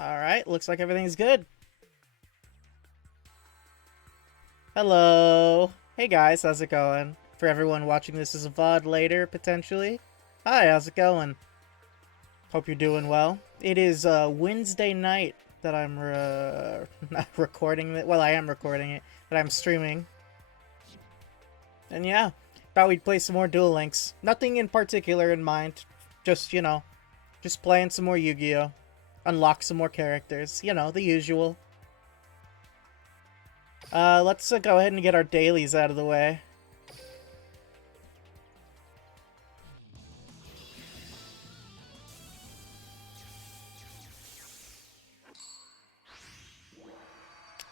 Alright, looks like everything's good. Hello. Hey guys, how's it going? For everyone watching this as a VOD later, potentially. Hi, how's it going? Hope you're doing well. It is Wednesday night that I'm not recording it. Well, I am recording it, but I'm streaming. And yeah, thought we'd play some more Duel Links. Nothing in particular in mind. Just, you know, just playing some more Yu-Gi-Oh! Unlock some more characters. You know, the usual. Let's go ahead and get our dailies out of the way.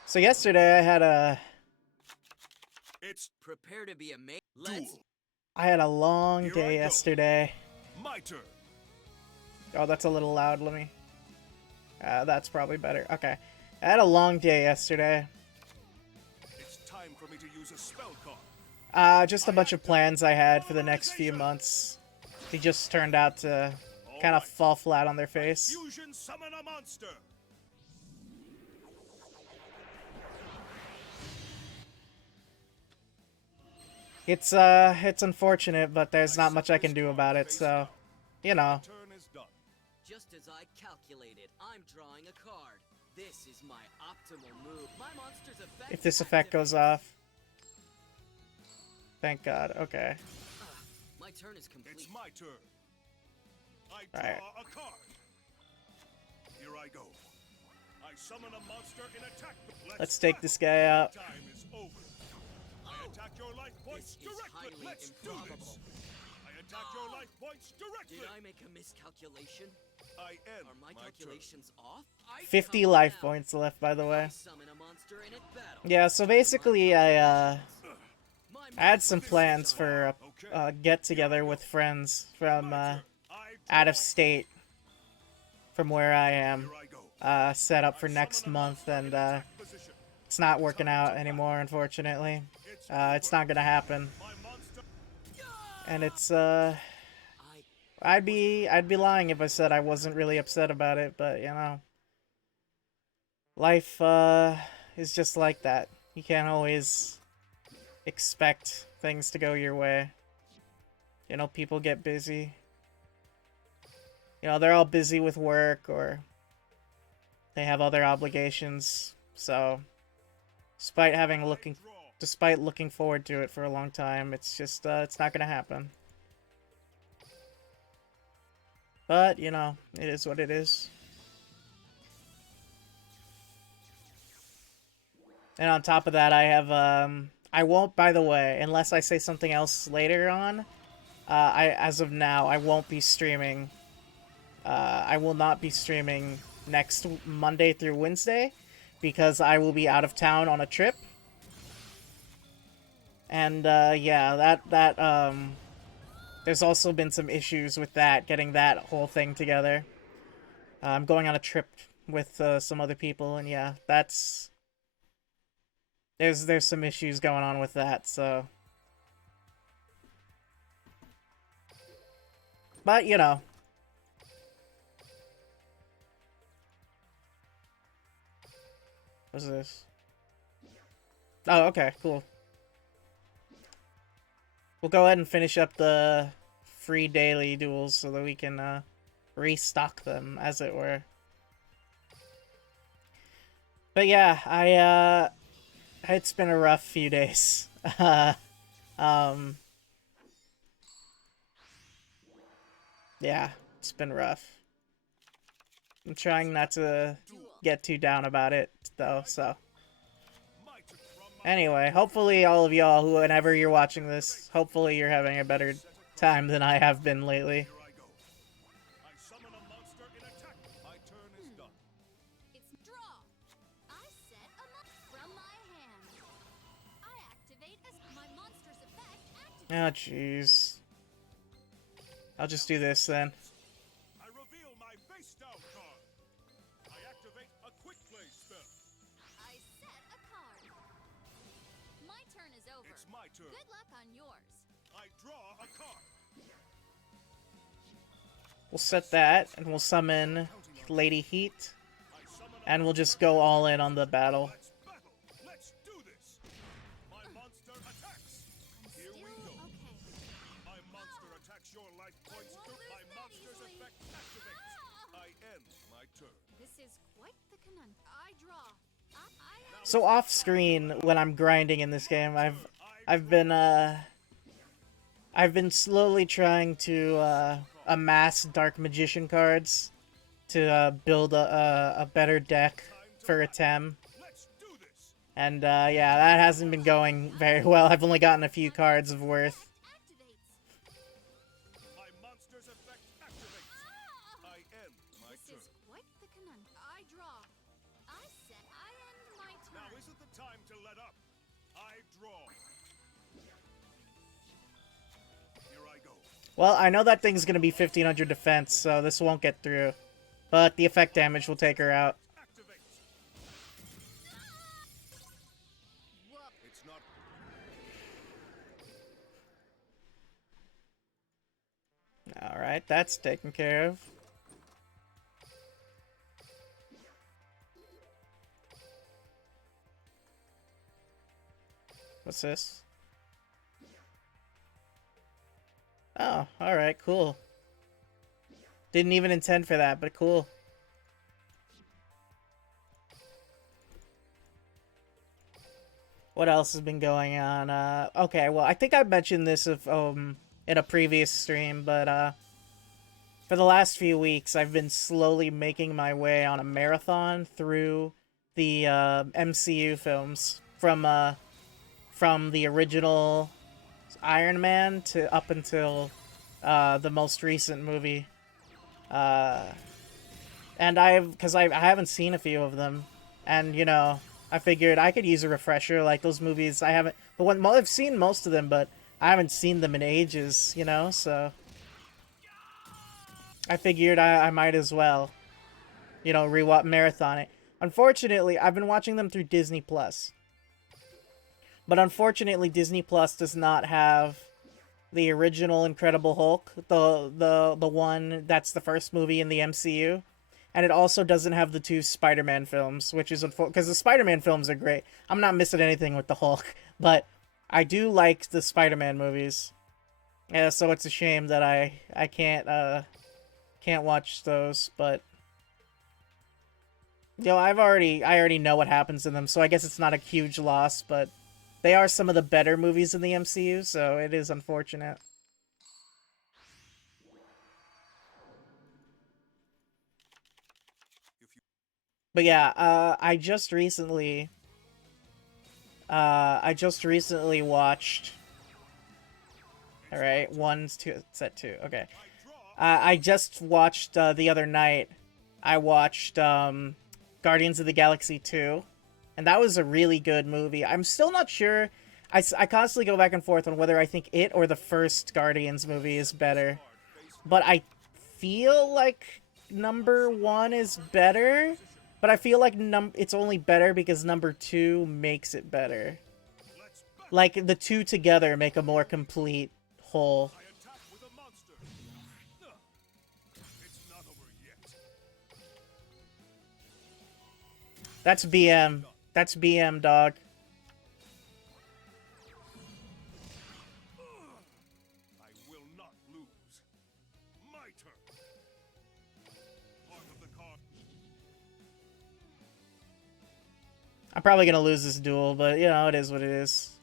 So yesterday I had a... Prepare to be amazed. I had a long day yesterday. My turn. Oh, that's a little loud. Let me... that's probably better. Okay. I had a long day yesterday. It's time for me to use a spell card. Just a bunch of plans I had for the next few months. They just turned out to kind of fall flat on their face. Fusion summon a monster. It's unfortunate, but there's not much I can do about it, so, you know. Turn is done. Just as I calculated, I'm drawing a card. This is my optimal move. My monster's effect. If this effect goes off. Thank God, okay. My turn is complete. It's my turn. I draw Alright. a card. Here I go. I summon a monster in attack. Let's take this guy out. Time is over. I attack your life points This is directly. highly Let's do improbable. this. I attack your life points directly. Did I make a miscalculation? I end Are my my turn. calculations off? 50 life points left, by the way. Summon a monster in a battle. Yeah, so basically I My had some plans for a get-together with friends from out of state from where I am, Here I go. set up for next month, and Position. it's not working out anymore, unfortunately. It's not gonna happen, My monster. and it's I I'd be lying if I said I wasn't really upset about it, but you know, life is just like that. You can't always expect things to go your way. You know, people get busy. You know, they're all busy with work or they have other obligations. So, despite looking forward to it for a long time, it's just it's not gonna happen. But, you know, it is what it is. And on top of that, I have, I won't, by the way, unless I say something else later on, as of now, I won't be streaming. I will not be streaming next Monday through Wednesday, because I will be out of town on a trip. And, yeah, there's also been some issues with that, getting that whole thing together. I'm going on a trip with some other people, and yeah, there's some issues going on with that, so. But, you know. What's this? Oh, okay, cool. We'll go ahead and finish up the free daily duels so that we can restock them, as it were. But yeah, it's been a rough few days. Yeah, it's been rough. I'm trying not to get too down about it, though, so. Anyway, hopefully all of y'all, whenever you're watching this, hopefully you're having a better time than I have been lately. Here I go. I summon a monster in attack. My turn is done. It's draw. I set a from my hand. I activate as my monster's effect activates. Oh, jeez. I'll just do this then. I reveal my face down card. I activate a quick play spell. I set a card. My turn is over. It's my turn. Good luck on yours. I draw a card. We'll set that, and we'll summon Lady Heat. I and we'll just go all in on the battle. Let's battle. Let's do this. My monster attacks. Here we go. My monster attacks your life points. My monster's effect activates. I end my turn. This is quite the conundrum. I draw. So off screen, when I'm grinding in this game, I've been slowly trying to amass Dark Magician cards to build a better deck for a Tem. Let's do this. And yeah, that hasn't been going very well. I've only gotten a few cards of worth. My monster's effect activates. I end my This turn. is quite the conundrum. I draw. I set. I end my Now turn. isn't the time to let up. I draw. Here I go. Well, I know that thing's gonna be 1500 defense, so this won't get through. But the effect damage will take her out. Activates. Whoa. It's not. Alright, that's taken care of. What's this? Oh, alright, cool. Didn't even intend for that, but cool. What else has been going on? Okay, well, I think I mentioned this in a previous stream, but for the last few weeks, I've been slowly making my way on a marathon through the MCU films from the original Iron Man to up until the most recent movie. And I haven't seen a few of them, and you know, I figured I could use a refresher. Like those movies, I've seen most of them, but I haven't seen them in ages, you know. So I figured I might as well, you know, rewatch marathon it. Unfortunately, I've been watching them through Disney Plus, but unfortunately, Disney Plus does not have the original Incredible Hulk, the one that's the first movie in the MCU, and it also doesn't have the two Spider-Man films, which is unfortunate because the Spider-Man films are great. I'm not missing anything with the Hulk, but I do like the Spider-Man movies. Yeah, so it's a shame that I can't watch those, but you know, I already know what happens in them, so I guess it's not a huge loss, but they are some of the better movies in the MCU, so it is unfortunate. But yeah, I just recently watched. All right, set two. Okay, I just watched the other night. I watched Guardians of the Galaxy 2. And that was a really good movie. I'm still not sure. I constantly go back and forth on whether I think it or the first Guardians movie is better. But I feel like number 1 is better. But I feel like it's only better because number 2 makes it better. Like, the two together make a more complete whole. I attack with a monster. It's not over yet. That's BM. That's BM, dog. I will not lose. My turn. Part of the card. I'm probably gonna lose this duel, but, you know, it is what it is.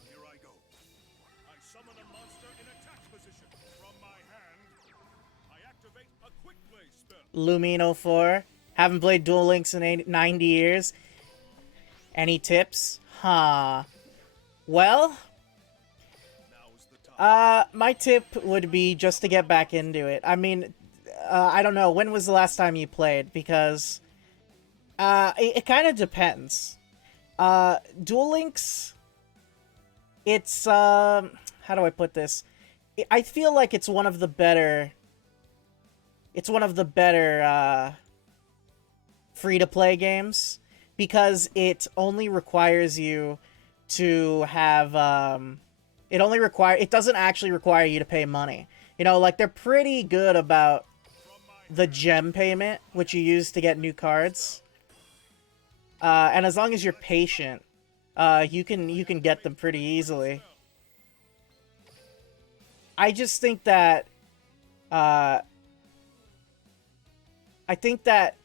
Here I go. I summon a monster in attack position. From my hand, I activate a quick play spell. Lumino 4. Haven't played Duel Links in 90 years. Any tips? Huh. Well, Now's the time. my tip would be just to get back into it. I mean, I don't know. When was the last time you played? Because it kind of depends. Duel Links, it's, how do I put this? I feel like it's one of the better free-to-play games because it only requires you to have, it doesn't actually require you to pay money. You know, like, they're pretty good about the gem payment, which you use to get new cards. And as long as you're patient, you can get them pretty easily. I just think that I think that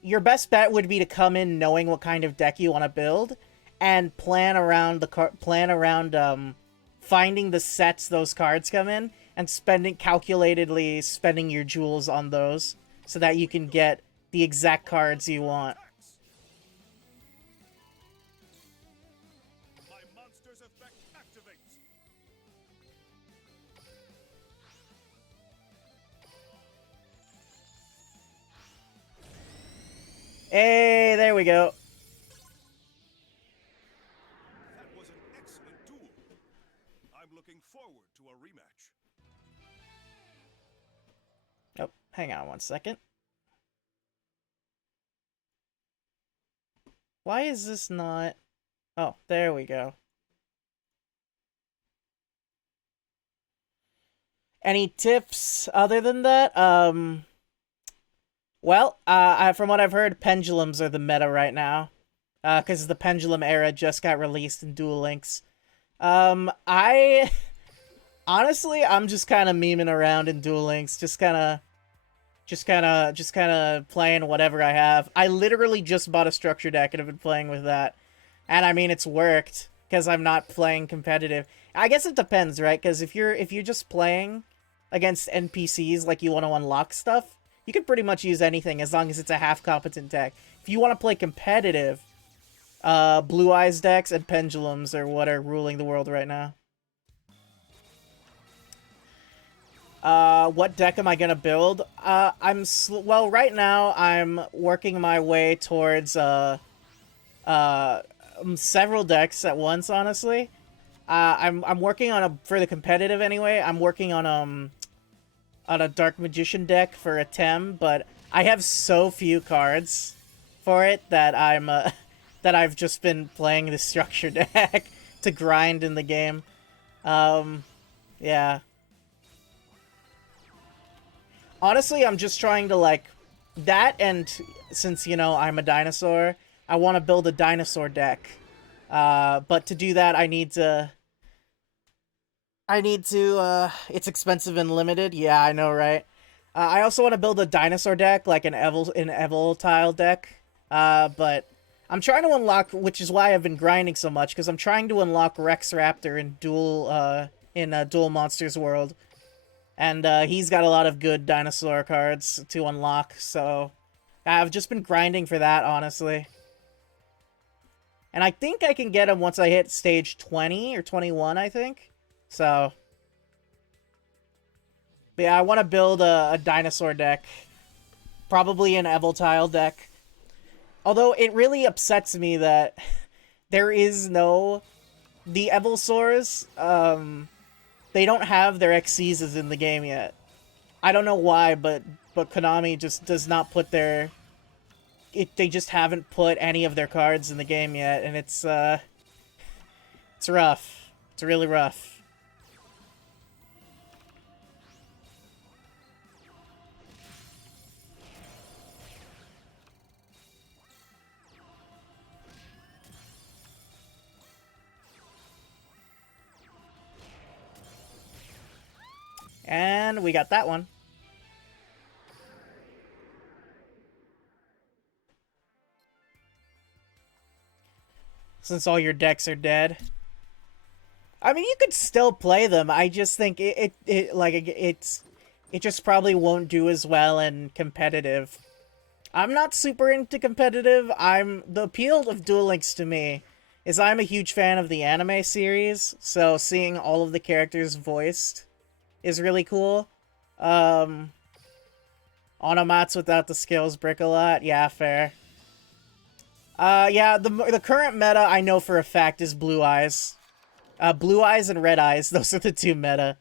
your best bet would be to come in knowing what kind of deck you want to build and plan around finding the sets those cards come in and calculatedly spending your jewels on those so that you can get the exact cards you want. My monster's effect activates. Hey, there we go. That was an excellent duel. I'm looking forward to a rematch. Oh, hang on one second. Why is this not... Oh, there we go. Any tips other than that? Well, from what I've heard, pendulums are the meta right now. Because the pendulum era just got released in Duel Links. Honestly, I'm just kind of memeing around in Duel Links. Just kind of playing whatever I have. I literally just bought a structure deck and have been playing with that. And I mean, it's worked, because I'm not playing competitive. I guess it depends, right? Because if you're just playing against NPCs, like you want to unlock stuff, you can pretty much use anything as long as it's a half-competent deck. If you want to play competitive, Blue Eyes decks and pendulums are what are ruling the world right now. What deck am I gonna build? Well, right now I'm working my way towards several decks at once, honestly. I'm working on for the competitive anyway. I'm working on a Dark Magician deck for a Tem, but I have so few cards for it that I've just been playing the structure deck to grind in the game. Yeah. Honestly, I'm just trying to, like, that, and since, you know, I'm a dinosaur, I want to build a dinosaur deck. But to do that, I need to, it's expensive and limited. Yeah, I know, right? I also want to build a dinosaur deck, like an Evil tile deck. But I'm trying to unlock, which is why I've been grinding so much, because I'm trying to unlock Rex Raptor in Duel Monsters world. And he's got a lot of good dinosaur cards to unlock, so I've just been grinding for that, honestly. And I think I can get him once I hit stage 20 or 21, I think. So, but yeah, I want to build a dinosaur deck. Probably an Evil deck. Although it really upsets me that there is no... The Evilsaurs, they don't have their Xyzs in the game yet. I don't know why, but Konami just does not put their... They just haven't put any of their cards in the game yet, and it's rough. It's really rough. And we got that one. Since all your decks are dead. I mean, you could still play them. I just think it just probably won't do as well in competitive. I'm not super into competitive. The appeal of Duel Links to me is I'm a huge fan of the anime series, so seeing all of the characters voiced is really cool. Onomats without the skills brick a lot. Yeah, fair. Yeah, the current meta I know for a fact is Blue Eyes. Blue Eyes and Red Eyes, those are the two meta.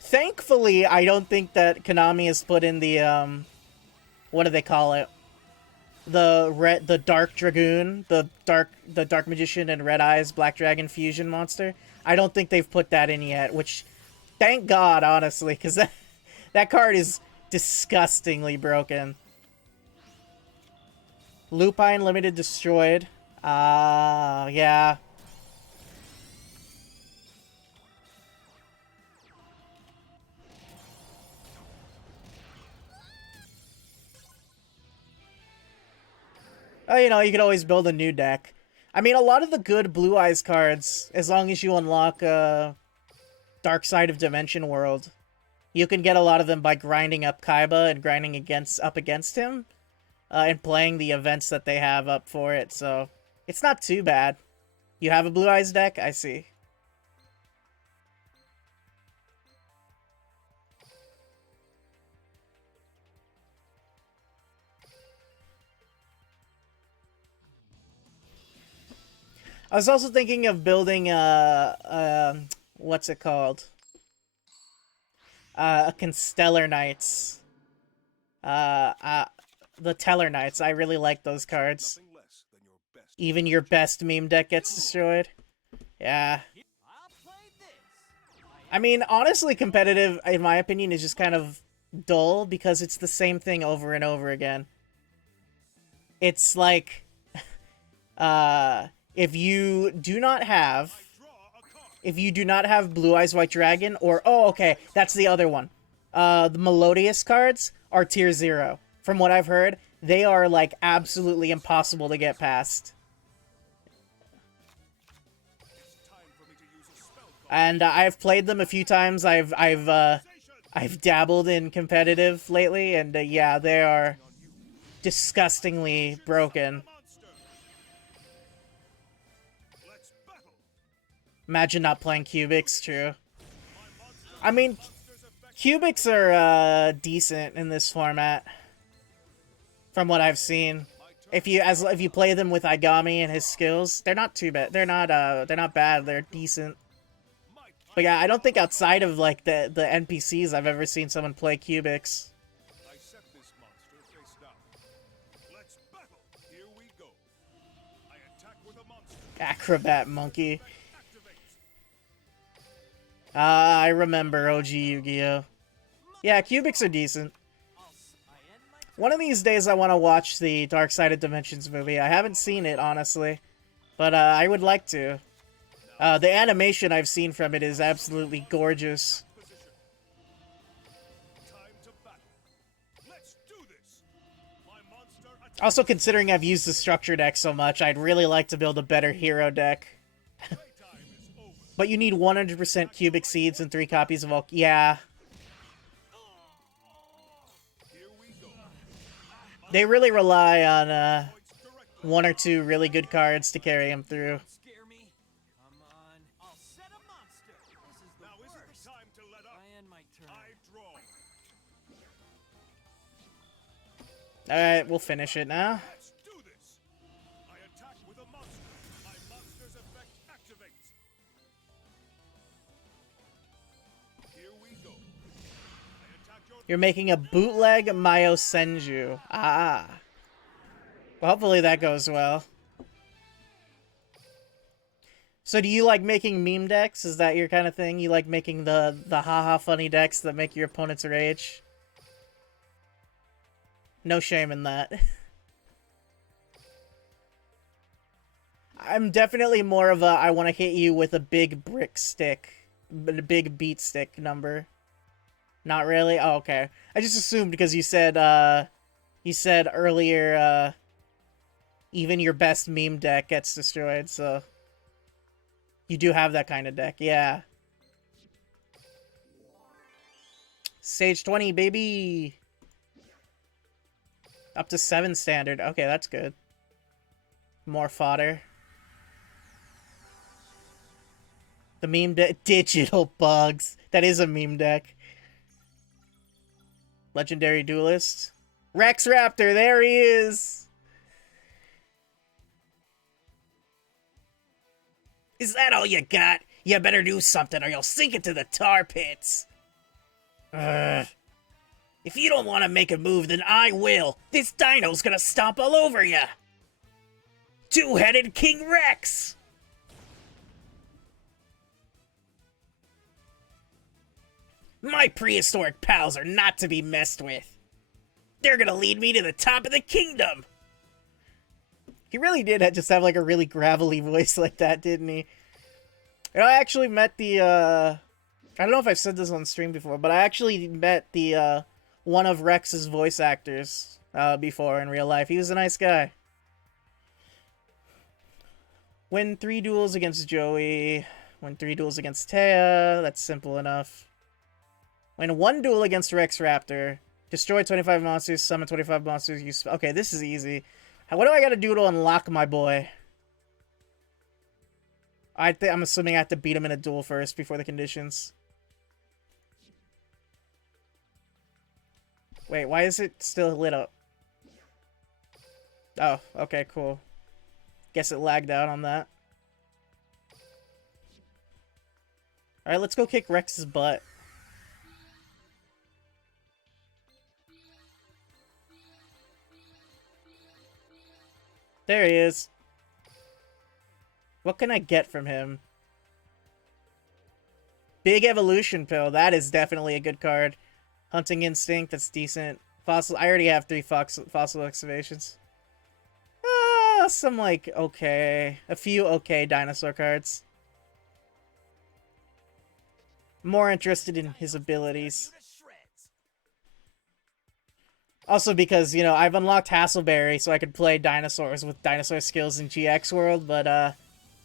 Thankfully, I don't think that Konami has put in the, what do they call it? The Dark Dragoon, the Dark Magician and Red Eyes Black Dragon fusion monster. I don't think they've put that in yet, which, thank God, honestly, because That card is disgustingly broken. Lupine limited destroyed. Yeah. Oh, you know, you could always build a new deck. I mean, a lot of the good Blue Eyes cards, as long as you unlock Dark Side of Dimension World, you can get a lot of them by grinding up Kaiba and grinding up against him, and playing the events that they have up for it, so it's not too bad. You have a Blue Eyes deck? I see. I was also thinking of building what's it called? A Constellar Knights. The Teller Knights. I really like those cards. Even your best meme deck gets destroyed. Yeah. I mean, honestly, competitive, in my opinion, is just kind of dull because it's the same thing over and over again. It's like, if you do not have Blue Eyes White Dragon, or, oh, okay, that's the other one. The Melodious cards are tier 0. From what I've heard, they are, like, absolutely impossible to get past. And I've played them a few times. I've dabbled in competitive lately, and yeah, they are disgustingly broken. Imagine not playing Cubics, true. I mean, Cubics are decent in this format, from what I've seen. If you play them with Agami and his skills, they're not too bad. They're not bad. They're decent. But yeah, I don't think outside of like the NPCs I've ever seen someone play Cubics. Acrobat Monkey. I remember OG Yu-Gi-Oh! Yeah, Cubics are decent. One of these days I want to watch the Dark Side of Dimensions movie. I haven't seen it, honestly. But I would like to. The animation I've seen from it is absolutely gorgeous. Also, considering I've used the structure deck so much, I'd really like to build a better hero deck. But you need 100% cubic seeds and 3 copies of all... Yeah. They really rely on 1 or 2 really good cards to carry them through. Alright, we'll finish it now. You're making a bootleg Mayo Senju. Ah. Well, hopefully that goes well. So do you like making meme decks? Is that your kind of thing? You like making the haha funny decks that make your opponents rage? No shame in that. I'm definitely more of a I want to hit you with a big brick stick. A big beat stick number. Not really? Oh, okay. I just assumed because you said earlier, even your best meme deck gets destroyed, so... You do have that kind of deck, yeah. Stage 20, baby! Up to 7 standard. Okay, that's good. More fodder. The meme deck. Digital bugs. That is a meme deck. Legendary Duelist. Rex Raptor, there he is! Is that all you got? You better do something or you'll sink into the tar pits. Ugh. If you don't want to make a move, then I will. This dino's gonna stomp all over ya. Two-headed King Rex! My prehistoric pals are not to be messed with. They're gonna lead me to the top of the kingdom. He really did just have like a really gravelly voice like that, didn't he? You know, I actually met the, I don't know if I've said this on stream before, but I actually met the, one of Rex's voice actors, before in real life. He was a nice guy. Win 3 duels against Joey. Win 3 duels against Taya. That's simple enough. Win 1 duel against Rex Raptor. Destroy 25 monsters. Summon 25 monsters. Use... Okay, this is easy. What do I gotta do to unlock my boy? I'm assuming I have to beat him in a duel first before the conditions. Wait, why is it still lit up? Oh, okay, cool. Guess it lagged out on that. Alright, let's go kick Rex's butt. There he is. What can I get from him? Big Evolution Pill. That is definitely a good card. Hunting Instinct. That's decent. Fossil. I already have 3 fossil excavations. Some like okay. A few okay dinosaur cards. More interested in his abilities. Also because, you know, I've unlocked Hasselberry so I could play dinosaurs with dinosaur skills in GX World, but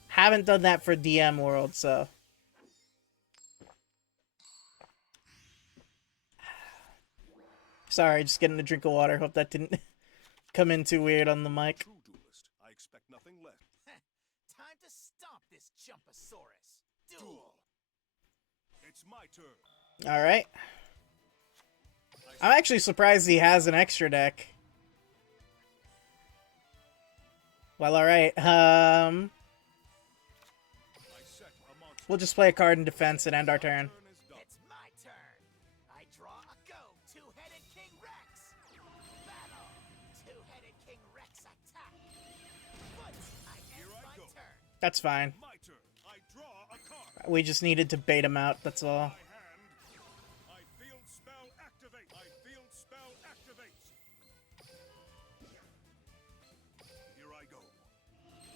haven't done that for DM World, so... Sorry, just getting a drink of water. Hope that didn't come in too weird on the mic. True duelist. I expect nothing less. Time to stomp this Jumpasaurus. Duel. It's my turn. Alright. I'm actually surprised he has an extra deck. Well, alright. We'll just play a card in defense and end our turn. It's my turn. I draw a go. Two-headed King Rex. Battle. Two-headed King Rex attack. But I end my turn. That's fine. My turn. I draw a card. We just needed to bait him out, that's all. I field spell activate. I field spell activates. Here I go.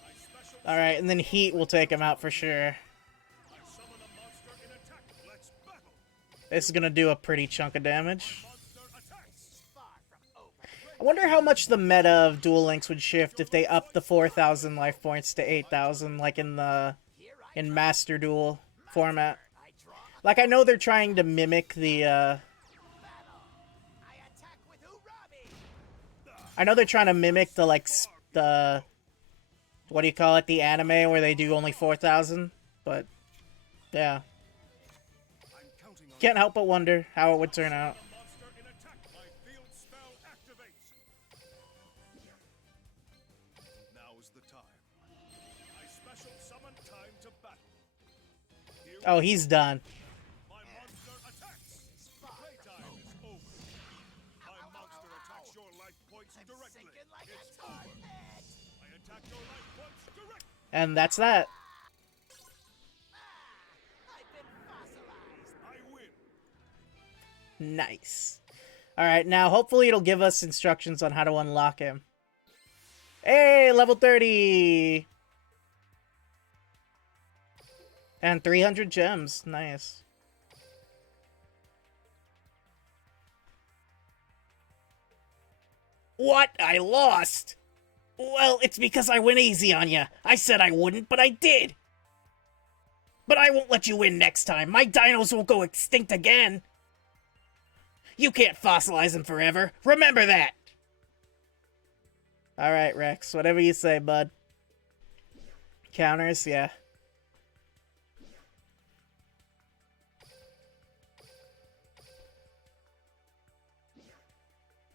I special. Alright, and then Heat will take him out for sure. I summon a monster in attack. Let's battle. This is gonna do a pretty chunk of damage. Monster attacks. Far from over. I wonder how much the meta of Duel Links would shift if they upped the 4,000 life points to 8,000, like in Master Duel format. Like, I know they're trying to mimic the, I attack with Urabi. I know they're trying to mimic the, like, the... What do you call it? The anime where they do only 4,000? But, yeah. I'm counting on Can't help but wonder how it would turn out. a monster in attack. My field spell activates. Now is the time. I special summon time to battle. Here Oh, he's done. my monster attacks. Playtime is over. My monster attacks your life points directly. Sinking like It's a tar over. pit. I attack your life points directly. And that's that. I've been fossilized. I win. Nice. Alright, now hopefully it'll give us instructions on how to unlock him. Hey, level 30! And 300 gems. Nice. What? I lost? Well, it's because I went easy on you. I said I wouldn't, but I did. But I won't let you win next time. My dinos won't go extinct again. You can't fossilize them forever. Remember that. Alright, Rex. Whatever you say, bud. Counters? Yeah.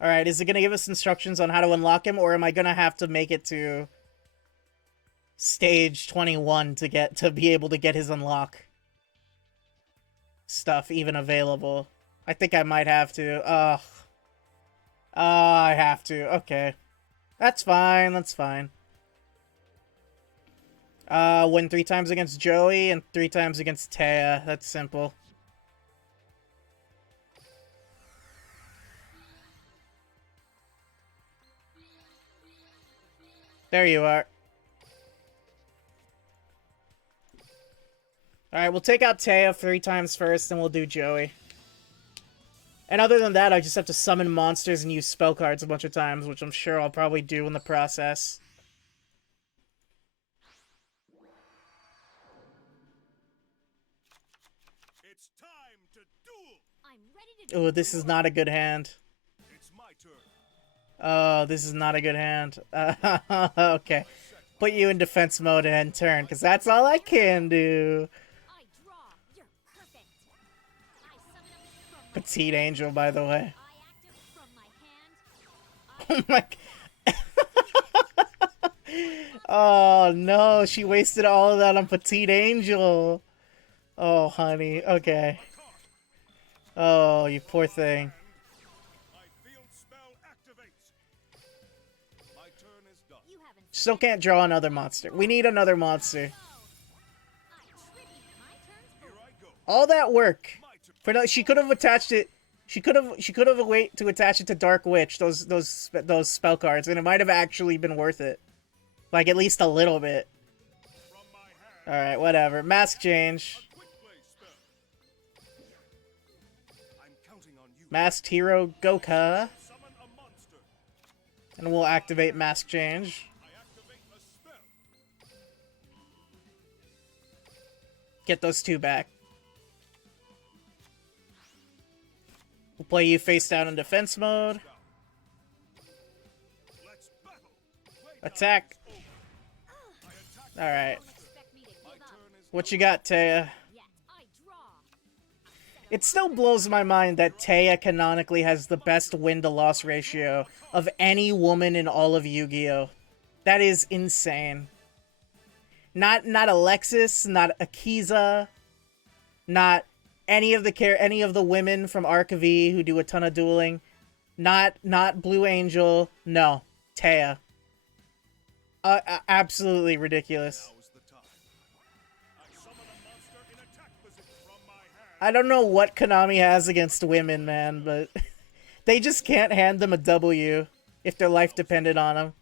Alright, is it gonna give us instructions on how to unlock him, or am I gonna have to make it to stage 21 to be able to get his unlock stuff even available? I think I might have to. Ugh. I have to. Okay. That's fine, that's fine. Win 3 times against Joey and 3 times against Taya. That's simple. There you are. Alright, we'll take out Taya 3 times first, then we'll do Joey. And other than that, I just have to summon monsters and use spell cards a bunch of times, which I'm sure I'll probably do in the process. It's time to duel. I'm ready to Oh, this is not a good hand. It's my turn. Oh, this is not a good hand. Okay. Put you in defense mode and end turn, because that's all I can do. I draw. You're perfect. I summon up from my Petite Angel, by the way. I active from my hand. Oh my Oh no, she wasted all of that on Petite Angel. Oh, honey. Okay. Oh, you poor thing. My field spell activates. My turn is done. You haven't Still can't draw another monster. We need another monster. I tribute my turn's Here I go. All that work. My turn. For no, she could have attached it. She could have wait to attach it to Dark Witch. Those spell cards, and it might have actually been worth it. Like at least a little bit. From my hand, All right, whatever. Mask change. quick play spell. I'm counting on you. Masked Hero Goka, Summon a monster. and we'll activate Mask Change. I activate a spell. Get those 2 back. We'll play you face down in defense mode. Let's battle. Attack. I attack. All right. expect me to My give up. turn is What you got, Taya? Yet I draw. It still blows my mind that Taya canonically has the best win-to-loss ratio of any woman in all of Yu-Gi-Oh! That is insane. Not Alexis, not Akiza, not any of the women from Arc V who do a ton of dueling. Not Blue Angel. No, Taya. Absolutely ridiculous. now's the time. I summon a monster in attack position from my hand. I don't know what Konami has against women, man, but they just can't hand them a W if their life depended on them.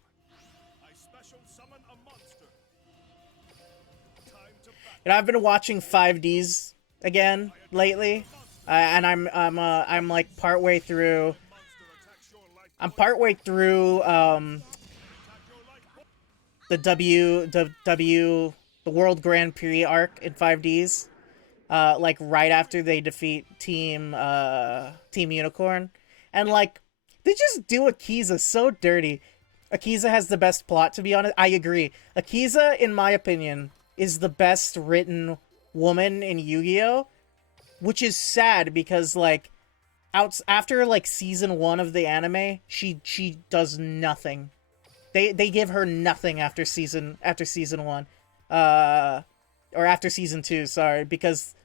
I special summon a monster. Time to battle. And I've been watching 5Ds again lately, and I'm like partway through. Monster attacks your life. I'm partway through the World Grand Prix arc in 5Ds. Like right after they defeat Team Unicorn, and like they just do Akiza so dirty. Akiza has the best plot, to be honest. I agree. Akiza, in my opinion, is the best written woman in Yu-Gi-Oh, which is sad because like after like season 1 of the anime, she does nothing. They give her nothing after season 1. Or after season 2, sorry, because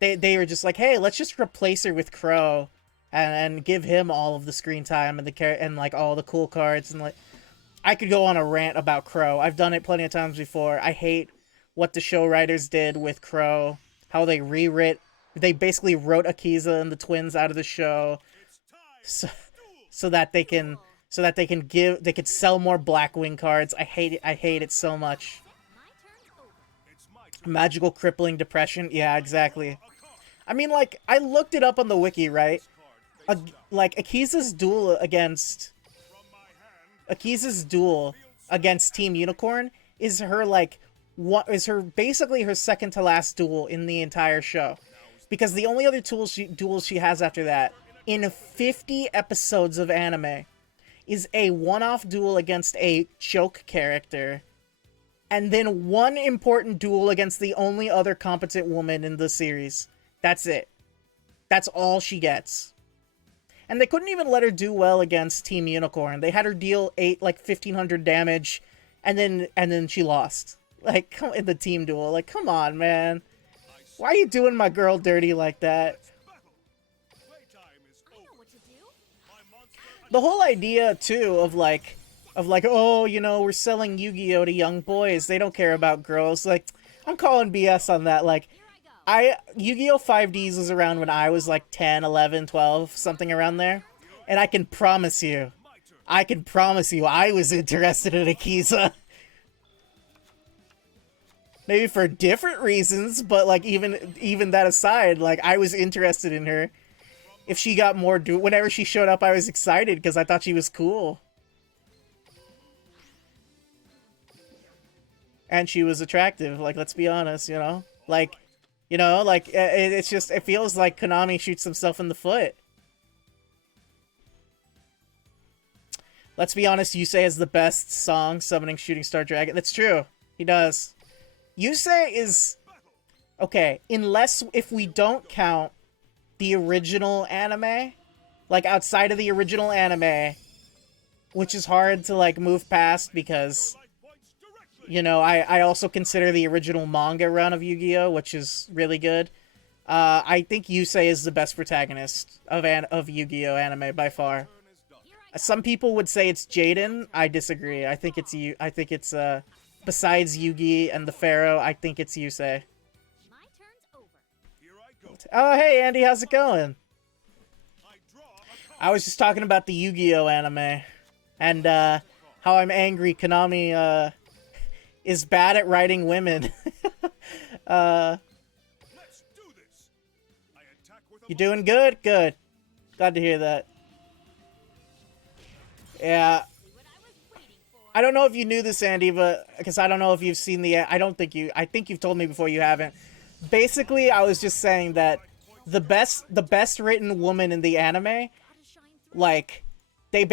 they are just like, hey, let's just replace her with Crow and give him all of the screen time and like all the cool cards, and like I could go on a rant about Crow. I've done it plenty of times before. I hate what the show writers did with Crow, how they basically wrote Akiza and the twins out of the show so that they can sell more Blackwing cards. I hate it so much. My turn's over. It's my turn. Magical crippling depression. Yeah, exactly. I mean, like, I looked it up on the wiki, right? Like Akiza's duel against Team Unicorn is her basically her second to last duel in the entire show, because the only other duels she has after that in 50 episodes of anime is a one-off duel against a joke character, and then one important duel against the only other competent woman in the series. That's it. That's all she gets. And they couldn't even let her do well against Team Unicorn. They had her deal 1,500 damage, and then she lost. Like, in the team duel. Like, come on, man. Why are you doing my girl dirty like that? Playtime is I know over. what to do. My monster The whole idea, too, of like, oh, you know, we're selling Yu-Gi-Oh! To young boys. They don't care about girls. Like, I'm calling BS on that. Like, Here I go. Yu-Gi-Oh! 5Ds was around when I was like 10, 11, 12, something around there. And I can promise you, I was interested in Akiza. Maybe for different reasons, but like even that aside, like I was interested in her. If she got more whenever she showed up, I was excited because I thought she was cool. And she was attractive, like let's be honest, you know? Like, you know, like it's just it feels like Konami shoots himself in the foot. Let's be honest, Yusei has the best song summoning Shooting Star Dragon. That's true. He does. Yusei is okay, unless if we don't count the original anime, like outside of the original anime, which is hard to like move past because, you know, I also consider the original manga run of Yu-Gi-Oh, which is really good. I think Yusei is the best protagonist of Yu-Gi-Oh anime by far. Some people would say it's Jaden. I disagree. I think it's besides Yugi and the Pharaoh, I think it's Yusei. My turn's over. Oh, hey, Andy, how's it going? I was just talking about the Yu-Gi-Oh anime, and how I'm angry Konami is bad at writing women. You doing good? Good. Glad to hear that. Yeah. I don't know if you knew this, Andy, but because I don't know if you've seen I think you've told me before you haven't. Basically, I was just saying that the best written woman in the anime, like, the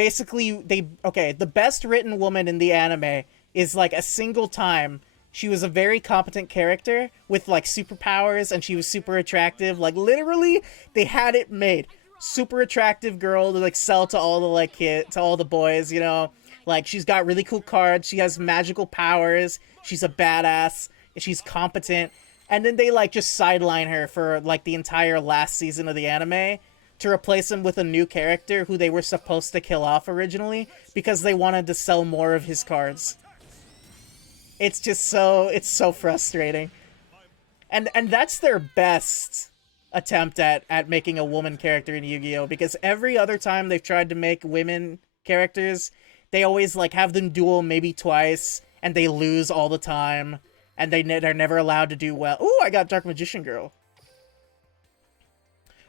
best written woman in the anime is like a single time she was a very competent character with like superpowers and she was super attractive. Like literally, they had it made. Super attractive girl to like sell to all the boys, you know. Like, she's got really cool cards, she has magical powers, she's a badass, she's competent, and then they, like, just sideline her for, like, the entire last season of the anime to replace him with a new character who they were supposed to kill off originally because they wanted to sell more of his cards. It's just it's so frustrating. And that's their best attempt at making a woman character in Yu-Gi-Oh! Because every other time they've tried to make women characters, they always, like, have them duel maybe twice, and they lose all the time, and they're never allowed to do well. Ooh, I got Dark Magician Girl.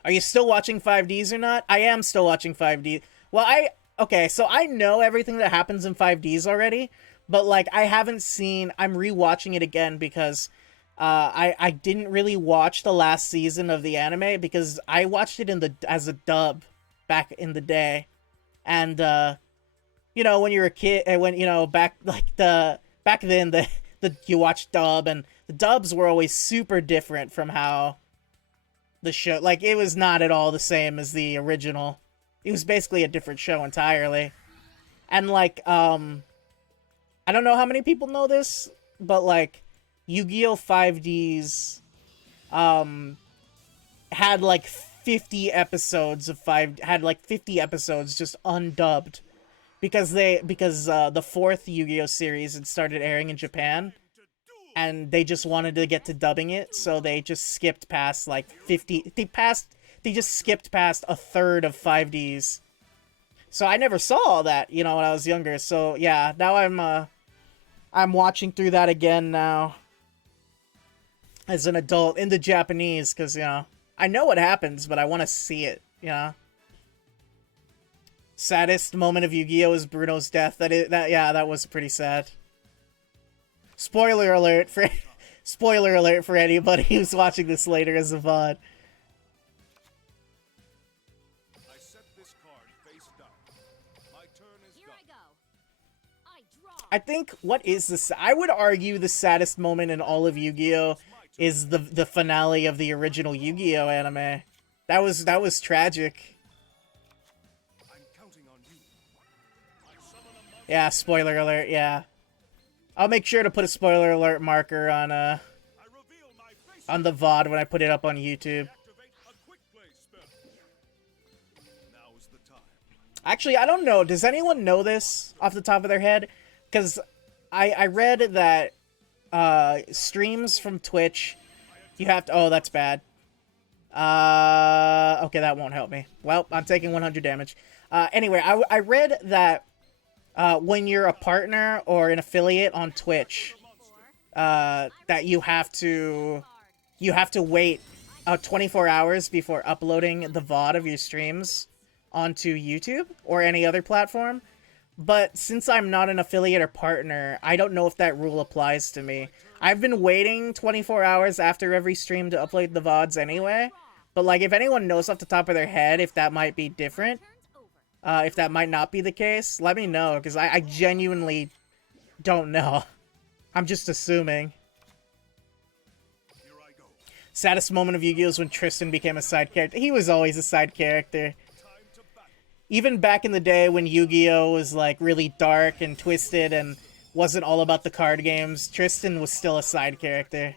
Are you still watching 5Ds or not? I am still watching 5D. Well, okay, so I know everything that happens in 5Ds already, but, like, I'm rewatching it again because I didn't really watch the last season of the anime because I watched it as a dub back in the day, and, you know, when you're a kid, and when, you know, back then, you watch dub, and the dubs were always super different from how the show, like, it was not at all the same as the original. It was basically a different show entirely. And, like, I don't know how many people know this, but, like, Yu-Gi-Oh! 5Ds, had, like, 50 episodes just undubbed. Because the fourth Yu-Gi-Oh! Series had started airing in Japan, and they just wanted to get to dubbing it, so they just skipped past like 50. They just skipped past a third of 5Ds. So I never saw all that, you know, when I was younger. So yeah, now I'm watching through that again now as an adult in the Japanese, because, you know, I know what happens, but I want to see it, you know. Saddest moment of Yu-Gi-Oh! Is Bruno's death. That was pretty sad. Spoiler alert for anybody who's watching this later as a VOD. I set this card face down. My turn is Here I done. go. I draw. I think I would argue the saddest moment in all of Yu-Gi-Oh! Is the finale of the original Yu-Gi-Oh! Anime. That was tragic. Yeah, spoiler alert, yeah. I'll make sure to put a spoiler alert marker on the VOD when I put it up on YouTube. Actually, I don't know. Does anyone know this off the top of their head? Because I read that streams from Twitch, you have to... Oh, that's bad. Okay, that won't help me. Well, I'm taking 100 damage. Anyway, I read that when you're a partner or an affiliate on Twitch, that you have to wait 24 hours before uploading the VOD of your streams onto YouTube or any other platform. But since I'm not an affiliate or partner, I don't know if that rule applies to me. I've been waiting 24 hours after every stream to upload the VODs anyway. But, like, if anyone knows off the top of their head if that might be different, if that might not be the case, let me know, because I genuinely don't know. I'm just assuming. Saddest moment of Yu-Gi-Oh! Was when Tristan became a side character. He was always a side character. Even back in the day when Yu-Gi-Oh! Was, like, really dark and twisted and wasn't all about the card games, Tristan was still a side character.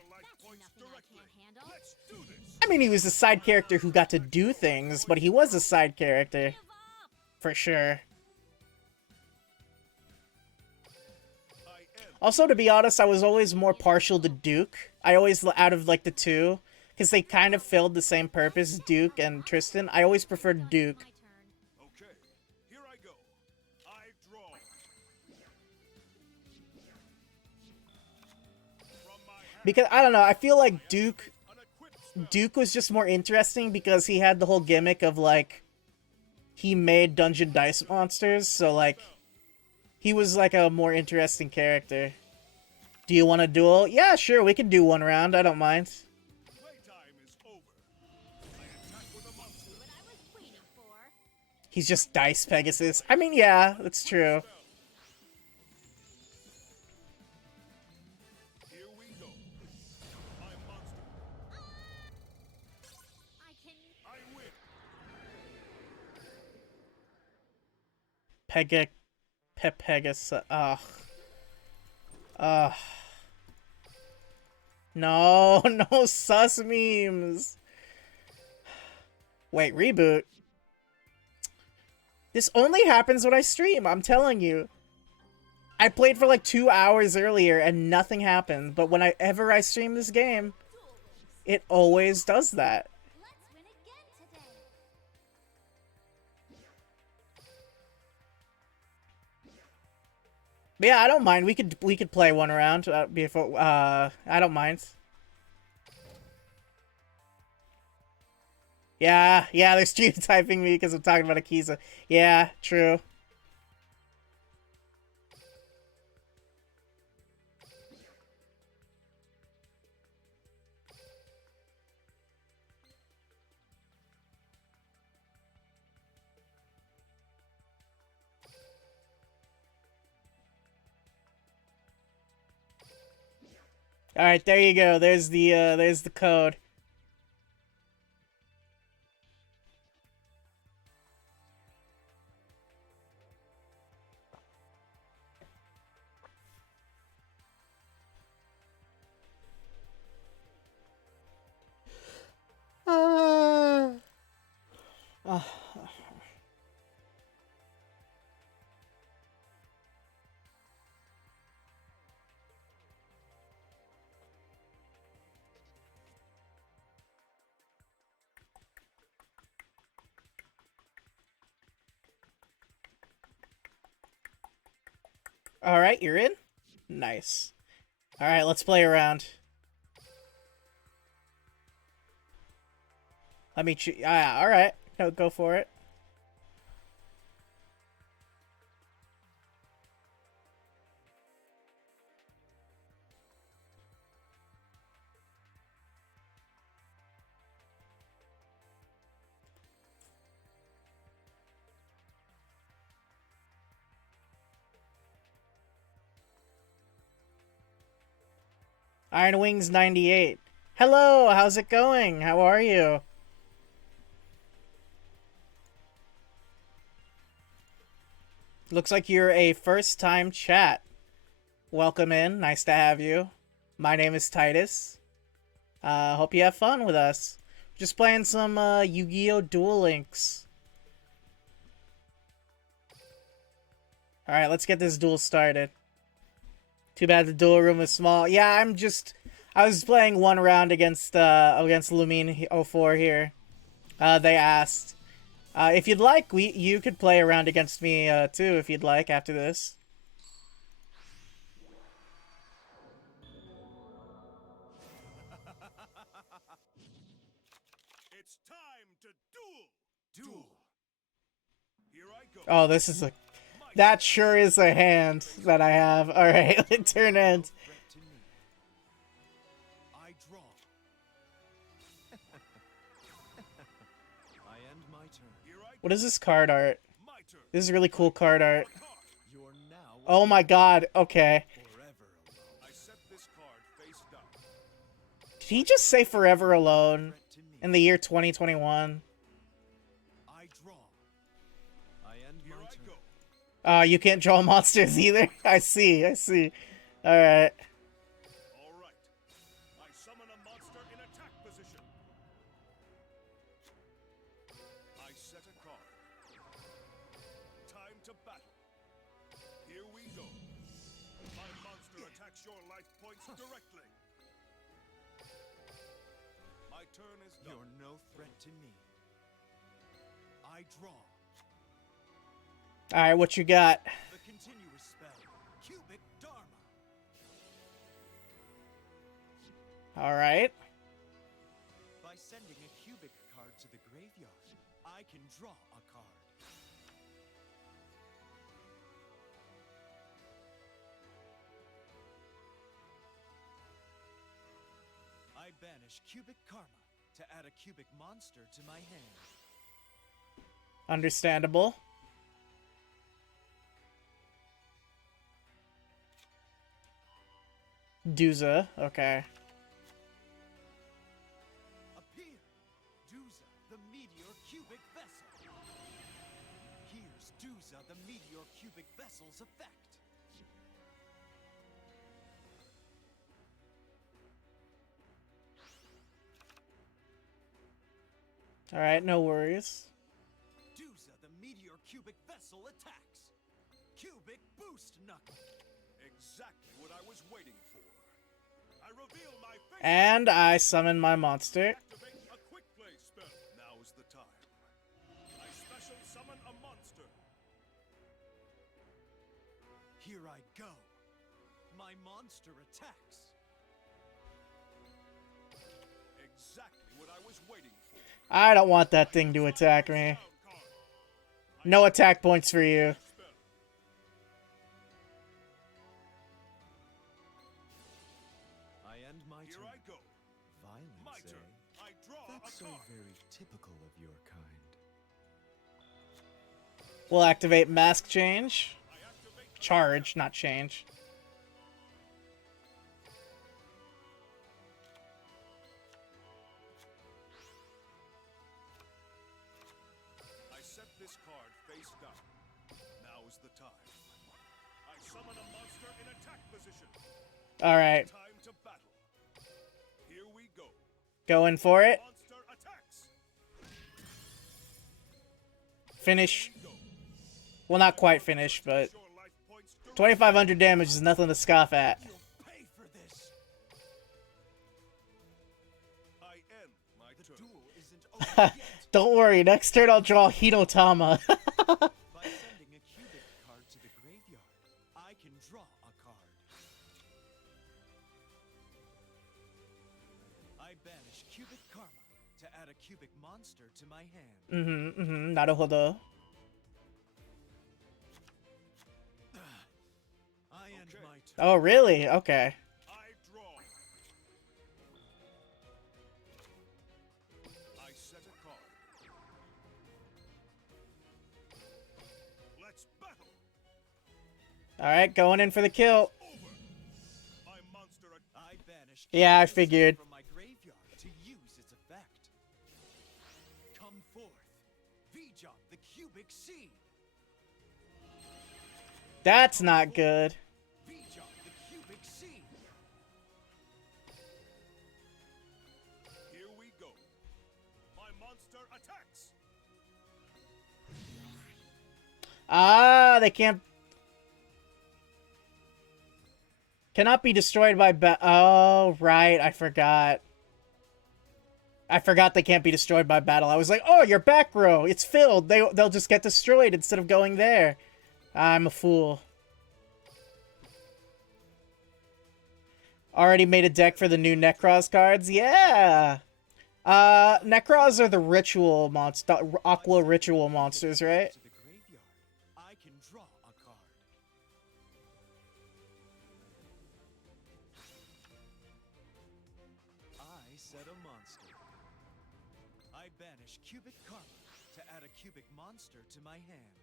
I mean, he was a side character who got to do things, but he was a side character. For sure. Also, to be honest, I was always more partial to Duke. I always, out of, like, the two, because they kind of filled the same purpose, Duke and Tristan. I always preferred Duke. Okay, here I go. I draw. Because, I don't know, I feel like Duke was just more interesting because he had the whole gimmick of, like, he made dungeon dice monsters, so, like, he was, like, a more interesting character. Do you want to duel? Yeah, sure, we can do one round, I don't mind. Playtime is over. I attack with a monster. What I was waiting for. He's just Dice Pegasus. I mean, yeah, that's true. Here we go. My monster. I can. I win. Pegasus. Ugh. Ugh. No, no sus memes. Wait, reboot? This only happens when I stream, I'm telling you. I played for like 2 hours earlier and nothing happened, but whenever I stream this game, it always does that. Let's win again today. But yeah, I don't mind. We could play one round before. I don't mind. Yeah, they're stereotyping me because I'm talking about Akiza. Yeah, true. All right, there you go. There's the code. All right, you're in? Nice. All right, let's play around. Let me choose. All right. Go for it. Iron Wings 98. Hello, how's it going? How are you? Looks like you're a first-time chat. Welcome in. Nice to have you. My name is Titus. Hope you have fun with us. Just playing some Yu-Gi-Oh! Duel Links. Alright, let's get this duel started. Too bad the duel room is small. Yeah, I was playing one round against Lumine 04 here. They asked. If you'd like, you could play a round against me too, if you'd like, after this. It's time to duel. Duel. Here I go. Oh, this is a... That sure is a hand that I have. Alright, turn end. Threat to me. I draw. I end my turn. Here I go. What is this card art? My turn. This is really cool card art. Card. You're now Oh my god, okay. forever alone. I set this card face down. Did he just say forever alone Threat to me. in the year 2021? I draw. I end Here my I turn. go. You can't draw monsters either? I see. Alright. All right. I summon a monster in attack position. I set a card. Time to battle. Here we go. My monster attacks your life points directly. My turn is done. You're no threat to me. I draw. Alright, what you got? The continuous spell. Cubic Dharma. Alright. By sending a cubic card to the graveyard, I can draw a card. I banish cubic karma to add a cubic monster to my hand. Understandable. Duza, okay. Appear! Duza, the meteor cubic vessel. Here's Duza, the meteor cubic vessel's effect. Alright, no worries. Duza, the meteor cubic vessel attacks. Cubic boost knuckle. Exactly what I was waiting for. I reveal my face. And I summon my monster. Activate a quick play spell. Now is the time. I special summon a monster. Here I go. My monster attacks. Exactly what I was waiting for. I don't want that thing to attack me. Down card. No attack points for you. Spell. I end my Here turn. I go. Violence, My turn. eh? I draw That's a so card. very typical of your kind. We'll activate mask change. I activate Charge, not change. I set this card face down. Now is the time. I summon a monster in attack position. Alright, Time to battle. Here we go. going for it. Monster attacks. Finish. Go. Well, not quite finish, but Your life points directly. 2,500 damage is nothing to scoff at. You'll pay for this. I end my The turn. duel isn't over yet. Don't worry, next turn I'll draw Hinotama. By sending a cubic card to the graveyard, I can draw a card. I banish cubic karma to add a cubic monster to my hand. Naruhodo. I end Okay. my turn. Oh, really? Okay. I draw. I set a card. Let's battle. Alright, going in for the kill. Over. My monster I banish Yeah, I cubic figured. from my graveyard to use its effect. Come forth, V-Jump the cubic seed. That's not good. V-Jump the cubic seed. Here we go. My monster attacks. Ah, they can't... Cannot be destroyed by Oh, right, I forgot. I forgot they can't be destroyed by battle. I was like, oh, your back row, it's filled. They'll just get destroyed instead of going there. I'm a fool. Already made a deck for the new Necros cards? Yeah! Necros are the ritual monster, aqua ritual monsters, right? To the graveyard, I can draw a card. I set a monster. I banish cubic karma to add a cubic monster to my hand.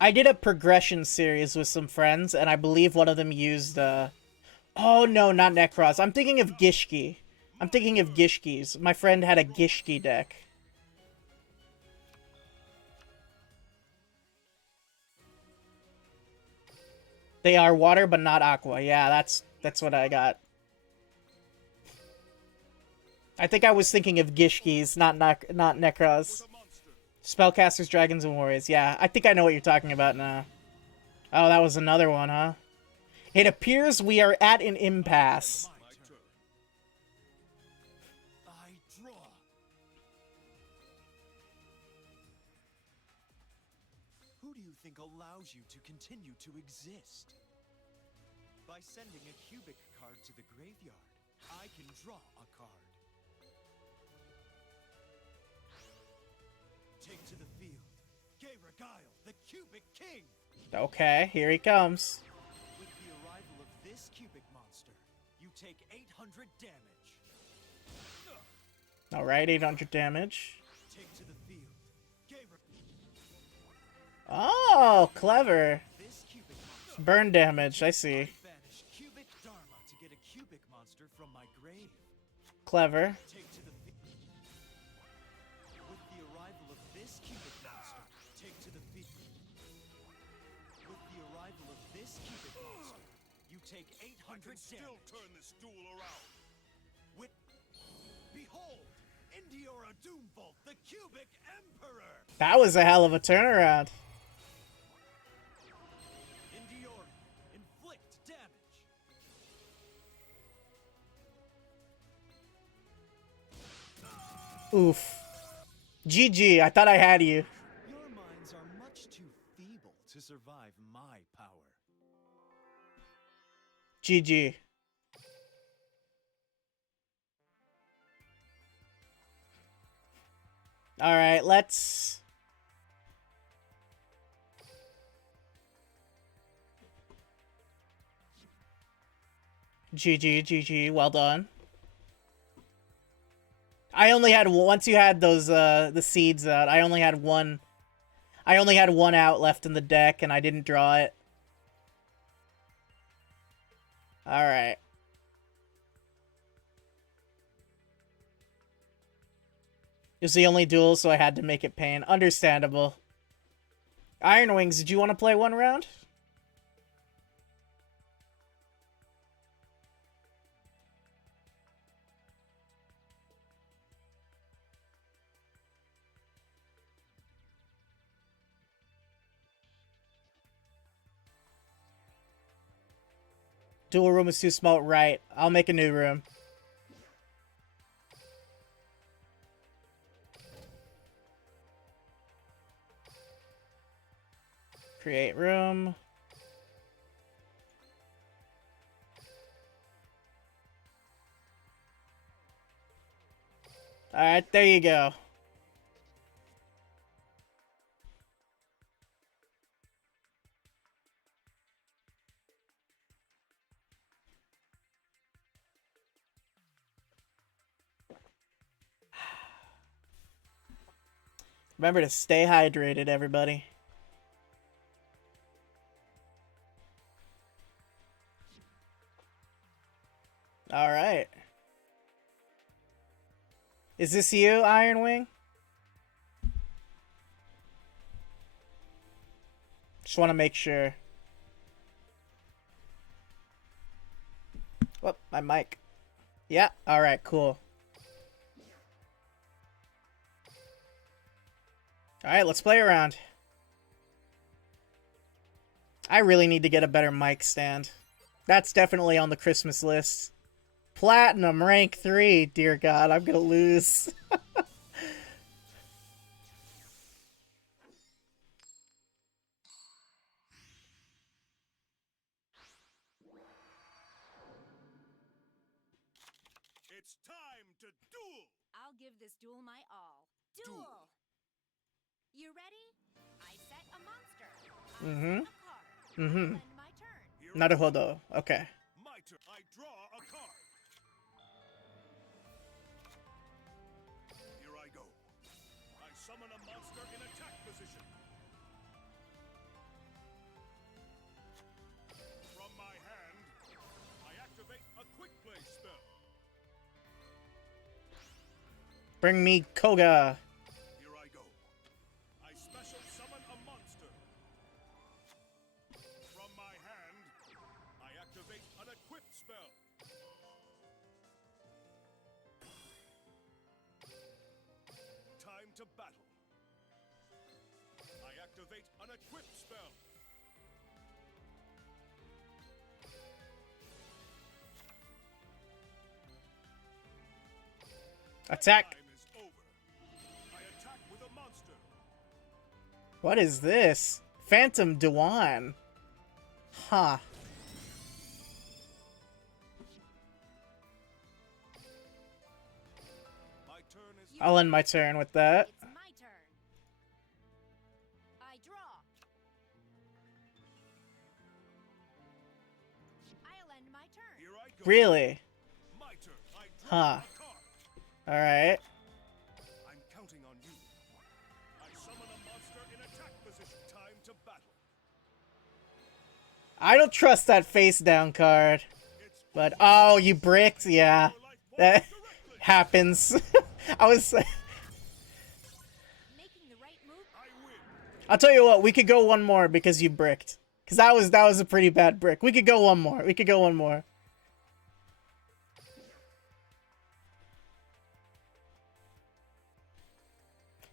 I did a progression series with some friends, and I believe one of them used, oh no, not Necros. I'm thinking of Gishki. I'm thinking of Gishkis. My friend had a Gishki deck. They are water, but not aqua. Yeah, that's what I got. I think I was thinking of Gishkis, not Necros. Spellcasters, Dragons, and Warriors. Yeah, I think I know what you're talking about now. Oh, that was another one, huh? It appears we are at an impasse. My turn. I draw. Who do you think allows you to continue to exist? By sending a cubic card to the graveyard, I can draw a card. Take to the field, Gay Regile, the cubic king! Okay, here he comes. With the arrival of this cubic monster, you take 800 damage. Alright, 800 damage. Take to the field, Gay Oh, clever. this cubic monster. Burn damage, I see. Banish cubic Dharma to get a cubic monster from my grave. Clever. Take to the field. With the arrival of this cubic monster, take to the field. With the arrival of this cubic monster, you take 800 damage. turn this duel around. With behold, Indiora Doombolt, the cubic emperor. That was a hell of a turnaround. Indiora, inflict damage. Oof. GG, I thought I had you. Your minds are much too feeble to survive my power. GG. Alright, let's... GG, well done. I only had, once you had those, the seeds out, I only had one out left in the deck, and I didn't draw it. Alright. It was the only duel, so I had to make it pain. Understandable. Iron Wings, did you want to play one round? Dual room is too small. Right. I'll make a new room. Create room. Alright, there you go. Remember to stay hydrated, everybody. Alright. Is this you, Iron Wing? Just want to make sure. Whoop, my mic. Yeah, alright, cool. Alright, let's play around. I really need to get a better mic stand. That's definitely on the Christmas list. Platinum, rank 3. Dear God, I'm gonna lose. It's time to duel! I'll give this duel my all. Duel! You ready? I set a monster. I Mm-hmm. set a card. Mm-hmm. Then my turn. Here I go. Naruhodo. Okay. My turn. I draw a card. Here I go. I summon a monster in attack position. From my hand, I activate a quick play spell. Bring me Koga. Here I go. I special summon a monster. From my hand, I activate an equipped spell. Time to battle. I activate an equipped spell. Attack. Time is over. I attack with a monster. What is this? Phantom Dewan. Huh. My turn is I'll end my turn with that. It's my turn. I draw. I'll end my turn. here I go. Really? My turn. I draw Huh. a card. Alright. I'm counting on you. I summon a monster in attack position. Time to battle. I don't trust that face down card. It's But, oh, you bricked? Yeah. your life That points directly. happens. I was... Making the right move. I win. I'll tell you what, we could go one more because you bricked. Because that was a pretty bad brick. We could go one more. We could go one more.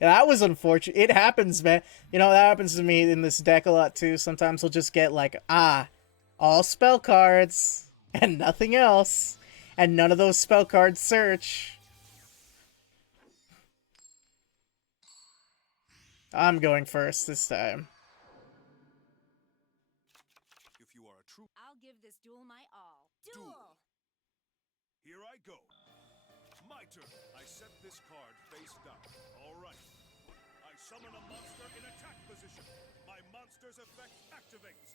Yeah, that was unfortunate. It happens, man. You know, that happens to me in this deck a lot, too. Sometimes we'll just get, like, all spell cards and nothing else. And none of those spell cards search. I'm going first this time. If you are a true I'll give this duel my all. Duel. Duel! here I go. My turn. I set this card face down. All right. I summon a monster in attack position. My monster's effect activates.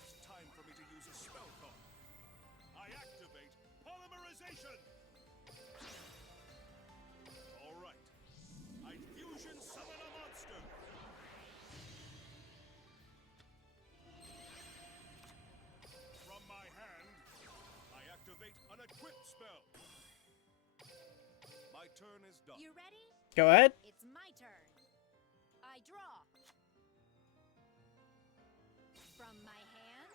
It's time for me to use a spell card. I activate polymerization. All right. I fusion summon a monster. From my hand, I activate an equipped spell. My turn is done. You ready? Go ahead. It's my turn. I draw. From my hand,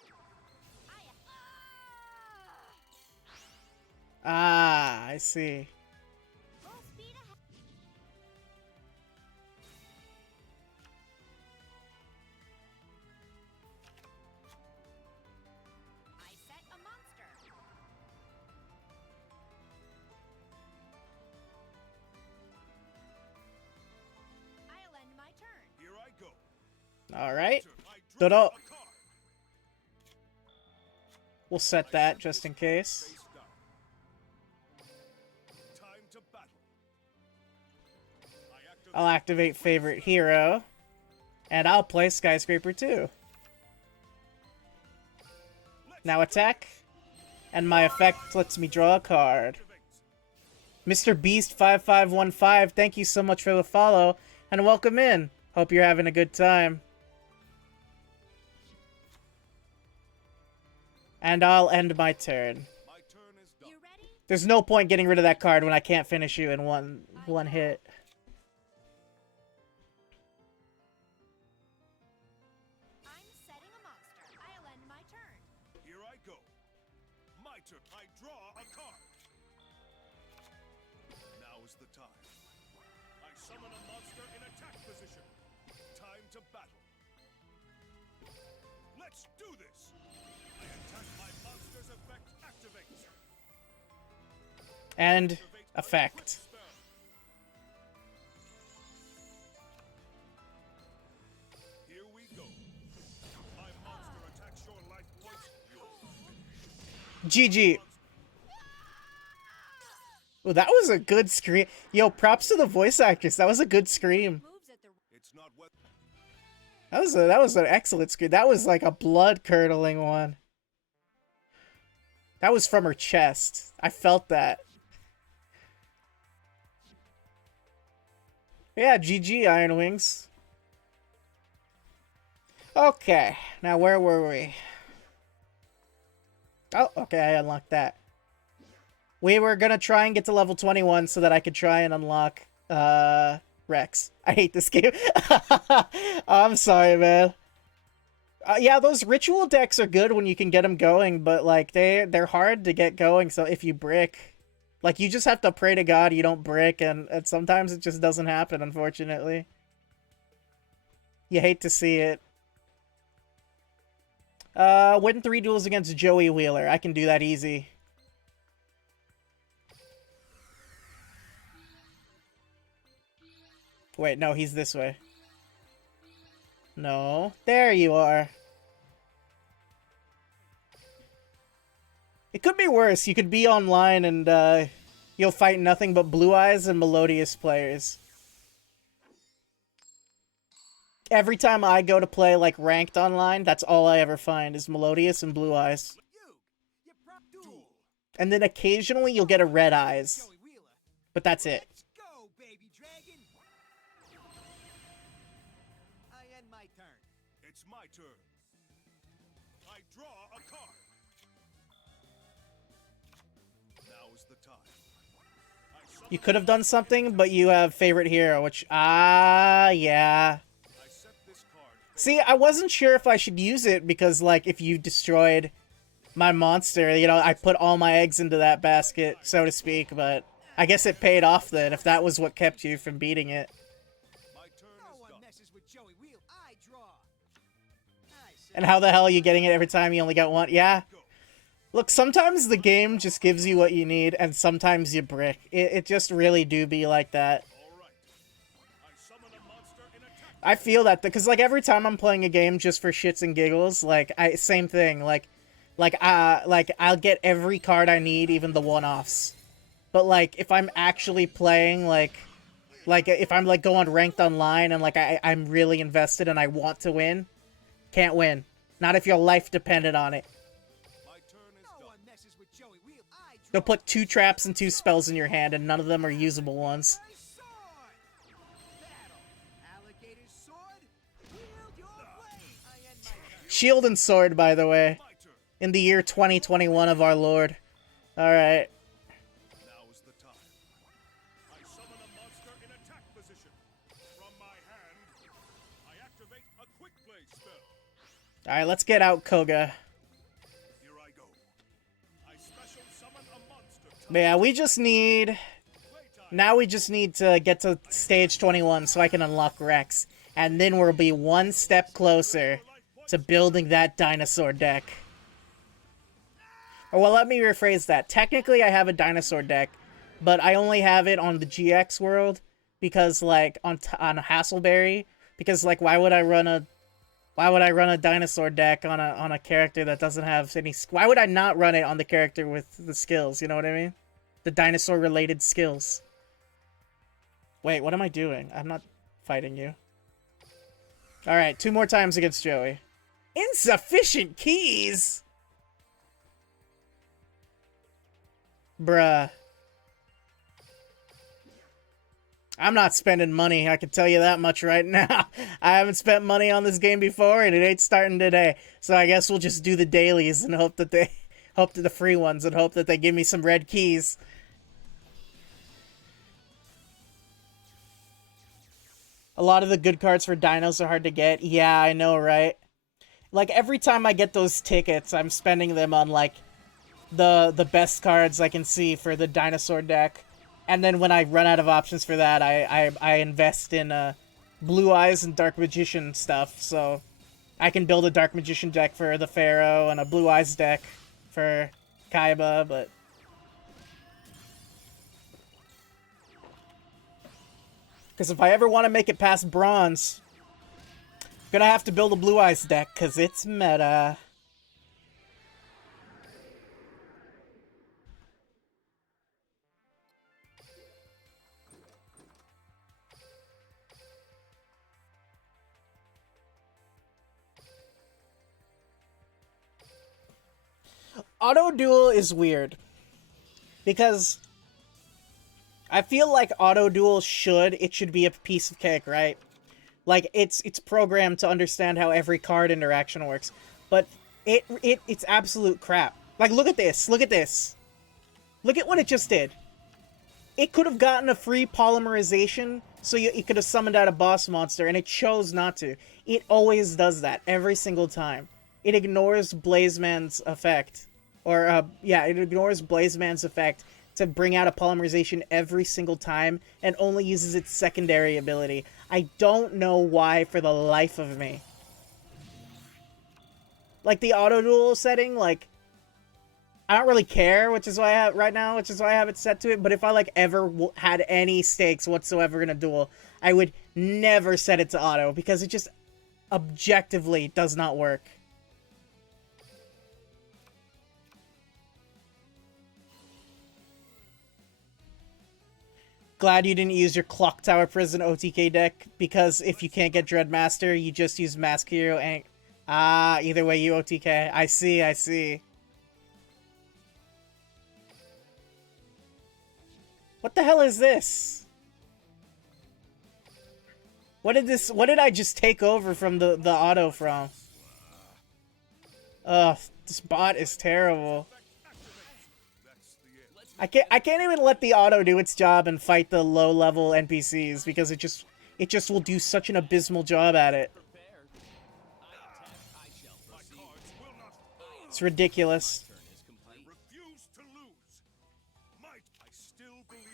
I see. full speed ahead. I set a monster. I'll end my turn. Here I go. Alright. I draw Dodo. a card. We'll set that just in case. Face down. Time to battle. I activate I'll activate favorite hero. And I'll play Skyscraper too. Now attack. And my effect lets me draw a card. activates. Mr. Beast 5515, thank you so much for the follow. And welcome in. Hope you're having a good time. And I'll end my turn. My turn is done. You ready? There's no point getting rid of that card when I can't finish you in one hit. I'm setting a monster. I'll end my turn. Here I go. My turn. I draw a card. Now is the time. I summon a monster in attack position. Time to battle. Let's do this. I attack. My monster's effect activates. And Activate a quick effect. spell. Here we go. My monster attacks your life points. Your GG. Oh, that was a good scream. Yo, props to the voice actress. That was a good scream. Moves at the It's not what That was an excellent scream. That was like a blood-curdling one. That was from her chest. I felt that. Yeah, GG, Iron Wings. Okay, now where were we? Oh, okay, I unlocked that. We were gonna try and get to level 21 so that I could try and unlock, Rex. I hate this game. I'm sorry, man. Yeah, those ritual decks are good when you can get them going, but, like, they're hard to get going, so if you brick... Like, you just have to pray to God you don't brick, and sometimes it just doesn't happen, unfortunately. You hate to see it. Win 3 duels against Joey Wheeler. I can do that easy. Wait, no, he's this way. No. There you are. It could be worse. You could be online and, you'll fight nothing but Blue Eyes and Melodious players. Every time I go to play, like, ranked online, that's all I ever find is Melodious and Blue Eyes. Duel. And then occasionally you'll get a Red Eyes. Joey Wheeler. But that's it. Let's go, baby dragon. I end my turn. it's my turn. I draw a card. Now is the time. You could have done something, but you have favorite hero, which, yeah. I set this card. See, I wasn't sure if I should use it because, like, if you destroyed my monster, you know, I put all my eggs into that basket, so to speak, but I guess it paid off then, if that was what kept you from beating it. My turn No is one done. messes with Joey Wheeler. I draw. I say And how the hell are you getting it every time you only got one? Yeah. Look, sometimes the game just gives you what you need, and sometimes you brick. It just really do be like that. All right. I summon a monster in attack. I feel that, because, like, every time I'm playing a game just for shits and giggles, like, same thing, like, I'll get every card I need, even the one-offs. But, like, if I'm actually playing, like, if I'm, like, going ranked online and, like, I'm really invested and I want to win, can't win. Not if your life depended on it. My turn is no done. one messes with Joey Wheeler. I draw. They'll put 2 traps and 2 spells in your hand, and none of them are usable ones. My sword. Battle. Alligator's sword. Wield your blade. I end my turn. Shield and sword, by the way. My turn. In the year 2021 of our Lord. Alright. Now is the time. I summon a monster in attack position. From my hand, I activate a quick play spell. Alright, let's get out Koga. Here I go. I special summon a monster. But yeah, we just need... Playtime. Now we just need to get to stage 21 so I can unlock Rex. And then we'll be one step closer to building that dinosaur deck. Or, well, let me rephrase that. Technically, I have a dinosaur deck, but I only have it on the GX world because, like, on Hasselberry. Because, like, why would I run a dinosaur deck on a character that doesn't have any... Why would I not run it on the character with the skills, you know what I mean? The dinosaur-related skills. Wait, what am I doing? I'm not fighting you. Alright, 2 more times against Joey. Insufficient keys! Bruh. I'm not spending money, I can tell you that much right now. I haven't spent money on this game before, and it ain't starting today. So I guess we'll just do the dailies and hope that they... Hope that the free ones, and hope that they give me some red keys. A lot of the good cards for dinos are hard to get. Yeah, I know, right? Like, every time I get those tickets, I'm spending them on, like, the best cards I can see for the dinosaur deck. And then when I run out of options for that, I invest in Blue Eyes and Dark Magician stuff. So I can build a Dark Magician deck for the Pharaoh and a Blue Eyes deck for Kaiba, but... Because if I ever want to make it past Bronze, I'm gonna have to build a Blue Eyes deck, because it's meta. Auto duel is weird because I feel like auto duel should be a piece of cake, right? Like it's programmed to understand how every card interaction works, but it's absolute crap. Like look at this, look at this, look at what it just did. It could have gotten a free polymerization, so it could have summoned out a boss monster, and it chose not to. It always does that every single time. It ignores Blazeman's effect, or yeah, it ignores Blazeman's effect to bring out a polymerization every single time, and only uses its secondary ability. I don't know why for the life of me. Like the auto duel setting, like I don't really care, which is why I have right now, which is why I have it set to it. But if I like ever had any stakes whatsoever in a duel, I would never set it to auto because it just objectively does not work. Glad you didn't use your Clock Tower Prison OTK deck, because if you can't get Dreadmaster, you just use Mask Hero and... Ah, either way you OTK. I see, I see. What the hell is this? What did I just take over from the auto from? Ugh, this bot is terrible. I can't even let the auto do its job and fight the low level NPCs because it just will do such an abysmal job at it. It's ridiculous.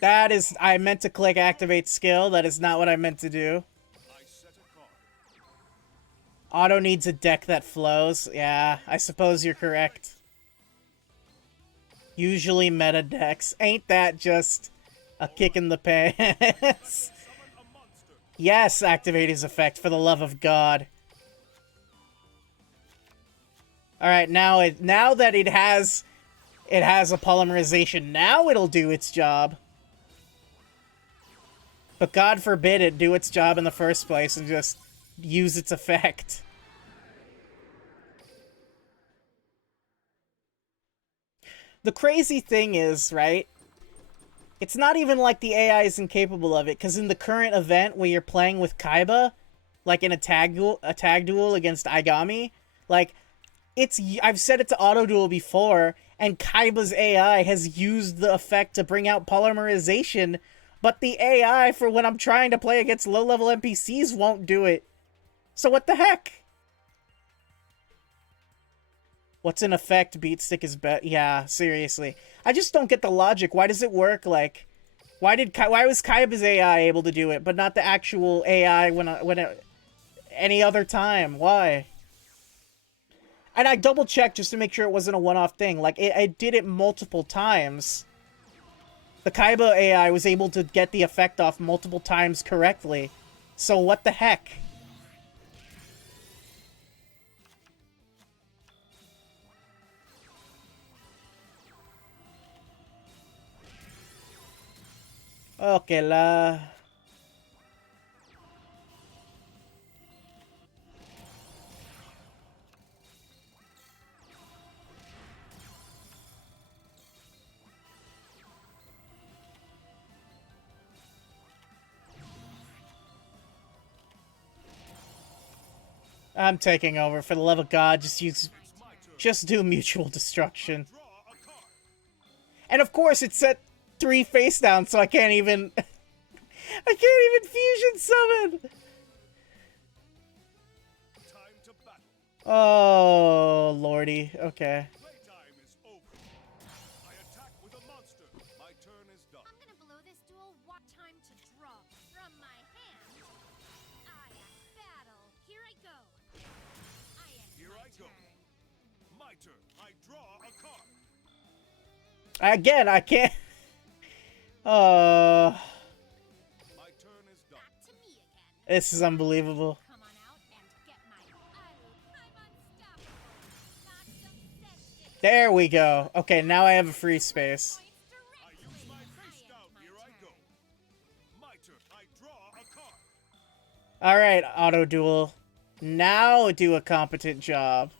That is, I meant to click activate skill. That is not what I meant to do. Auto needs a deck that flows. Yeah, I suppose you're correct. Usually meta decks. Ain't that just a kick in the pants? Yes, activate his effect, for the love of God. Alright, now that it has a polymerization, now it'll do its job. But God forbid it do its job in the first place and just use its effect. The crazy thing is, right? It's not even like the AI is incapable of it, because in the current event where you're playing with Kaiba, like in a tag duel against Aigami, like, I've set it to auto duel before, and Kaiba's AI has used the effect to bring out polymerization, but the AI for when I'm trying to play against low-level NPCs won't do it. So what the heck? What's in effect? Beat stick is bet. Yeah, seriously. I just don't get the logic. Why does it work? Like, why was Kaiba's AI able to do it, but not the actual AI any other time? Why? And I double checked just to make sure it wasn't a one-off thing. Like, I did it multiple times. The Kaiba AI was able to get the effect off multiple times correctly. So what the heck? Okay la. I'm taking over. For the love of God, just do mutual destruction. And of course, it's set 3 face down, so I can't even... I can't even fusion summon! Oh, lordy. Okay. I'm gonna blow this duel. What time to draw from my hand? I am battle. Here I go. My turn. I draw a card. Again, I can't... My turn is done. Back to me again. This is unbelievable. Come on out and get I'm unstoppable. Not some sense. There we go. Okay, now I have a free space. I use my face down. Here I go. My turn. I draw a card. Alright, auto duel. Now do a competent job.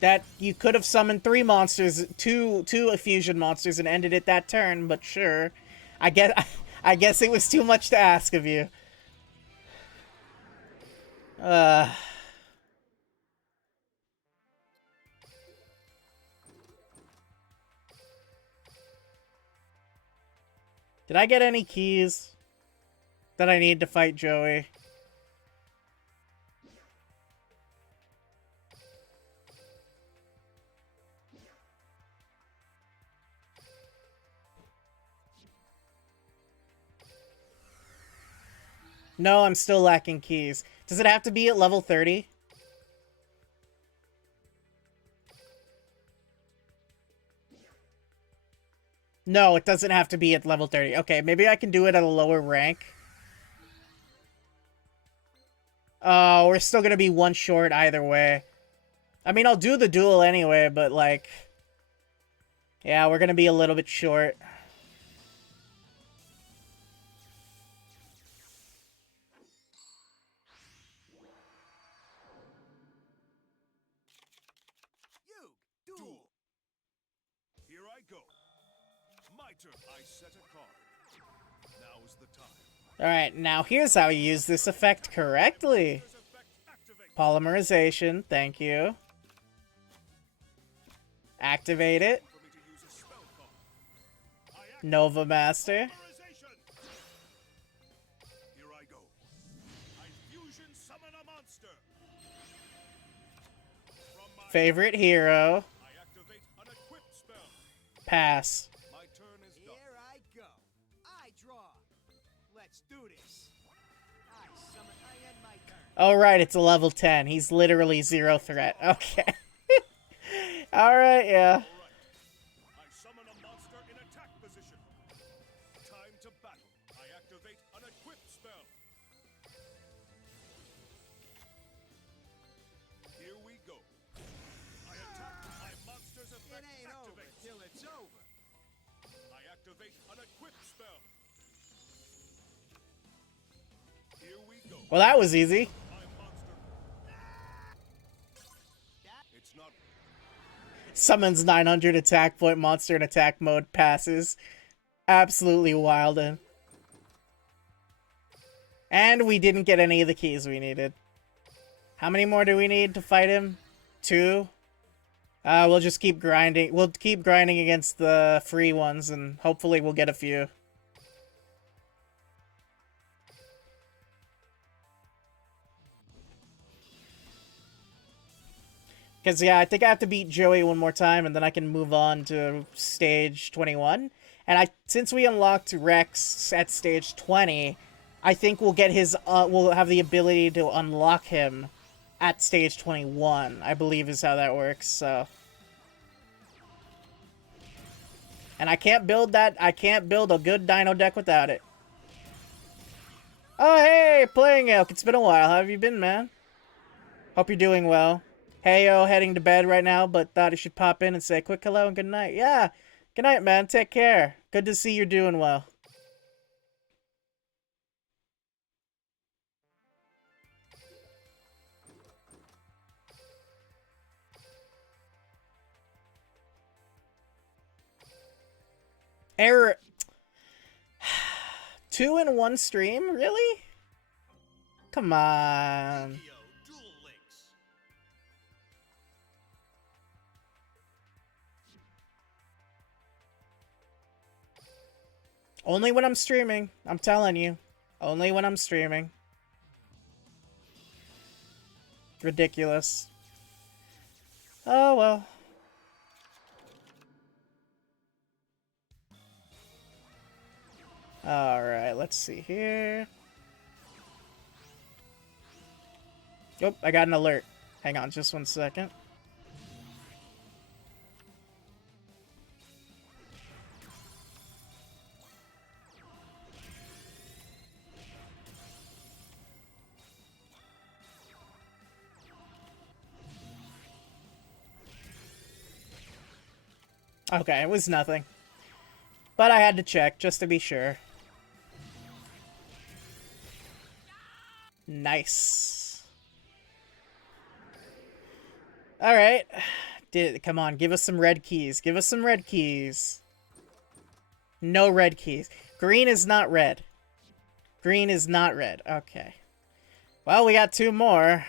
that you could have summoned 3 monsters, two fusion monsters, and ended it that turn. But sure, I guess I guess it was too much to ask of you. Did I get any keys that I need to fight Joey? No, I'm still lacking keys. Does it have to be at level 30? No, it doesn't have to be at level 30. Okay, maybe I can do it at a lower rank. Oh, we're still gonna be 1 short either way. I mean, I'll do the duel anyway, but like... Yeah, we're gonna be a little bit short. Duel. Here I go. My turn. I set a card. Now's the time. Alright, now here's how you use this effect correctly. This effect activate. Polymerization, thank you. Activate it. For me to use a spell card. I activate Nova Master. Polymerization. Here I go. I fusion summon a monster. From my Favorite hero. I activate an equipped spell. Pass. My turn is done. Here I go. I draw. Let's do this. I summon. I end my turn. Oh, right, it's a level 10. He's literally 0 threat. Okay. Alright, yeah. Alright. I summon a monster in attack position. Time to battle. I activate an equipped spell. Here we go. I attack. My monster's It effect ain't over activates. till it's over. I activate an equipped spell. Here we go. Well, that was easy. My monster. It's not. Summons 900 attack point monster in attack mode. Passes. Absolutely wildin'. And we didn't get any of the keys we needed. How many more do we need to fight him? 2? We'll just keep grinding. We'll keep grinding against the free ones, and hopefully we'll get a few. Because, yeah, I think I have to beat Joey one more time, and then I can move on to stage 21. And since we unlocked Rex at stage 20, I think we'll get his, we'll have the ability to unlock him at stage 21, I believe is how that works, so. And I can't build a good dino deck without it. Oh, hey, Playing Elk, it's been a while. How have you been, man? Hope you're doing well. Heyo, heading to bed right now, but thought I should pop in and say a quick hello and good night. Yeah, good night, man. Take care. Good to see you're doing well. Error. 2 in 1 stream? Really? Come on. Duel Links. Only when I'm streaming. I'm telling you. Only when I'm streaming. Ridiculous. Oh, well. Alright, let's see here. Oh, I got an alert. Hang on just 1 second. Okay, it was nothing. But I had to check, just to be sure. Nice. Alright. Come on, give us some red keys. Give us some red keys. No red keys. Green is not red. Green is not red. Okay. Well, we got 2 more.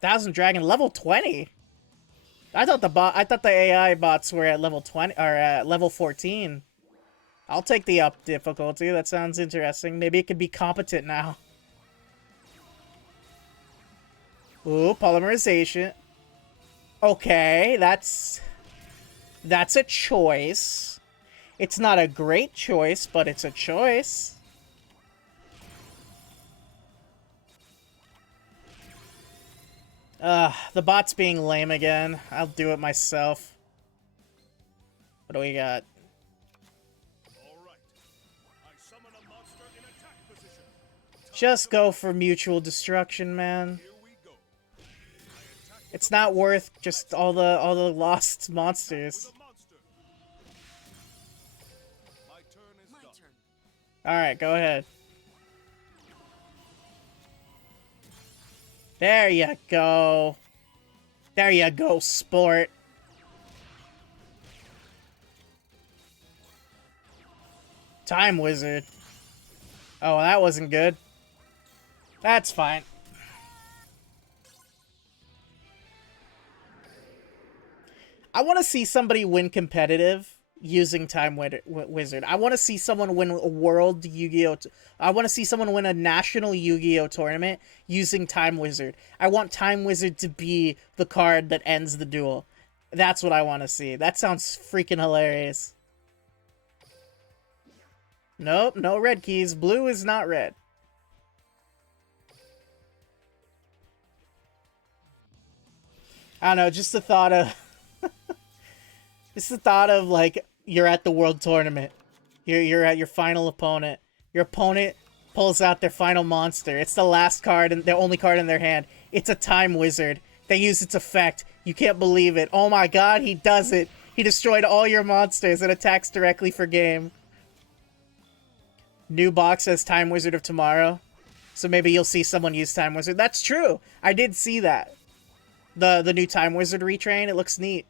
Thousand Dragon level 20. I thought the AI bots were at level 20 or at level 14. I'll take the up difficulty. That sounds interesting. Maybe it could be competent now. Ooh, polymerization. Okay, that's a choice. It's not a great choice, but it's a choice. The bot's being lame again. I'll do it myself. What do we got? Alright. I summon a monster in attack position. Just go for mutual destruction, man. Here we go. It's not worth just all the lost monsters. With a monster. My turn is My done. turn. Alright, go ahead. There you go. There you go, sport. Time Wizard. Oh, that wasn't good. That's fine. I want to see somebody win competitive using Time Wizard. I want to see someone win a World Yu-Gi-Oh! I want to see someone win a National Yu-Gi-Oh! Tournament using Time Wizard. I want Time Wizard to be the card that ends the duel. That's what I want to see. That sounds freaking hilarious. Nope, no red keys. Blue is not red. I don't know, just the thought of... just the thought of, like, you're at the World Tournament. You're at your final opponent. Your opponent pulls out their final monster. It's the last card and the only card in their hand. It's a Time Wizard. They use its effect. You can't believe it. Oh my god, he does it. He destroyed all your monsters and attacks directly for game. New box says Time Wizard of Tomorrow. So maybe you'll see someone use Time Wizard. That's true. I did see that. The new Time Wizard retrain. It looks neat.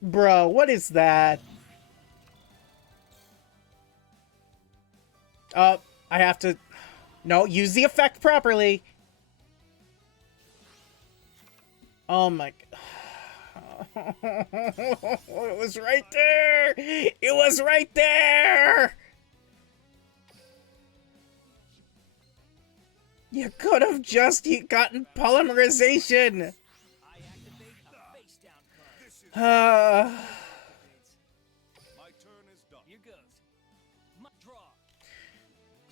Bro, what is that? I have to... No, use the effect properly. Oh my... It was right there! It was right there! You could have just gotten polymerization! I activate a face down card. My turn is done. Here goes. Draw.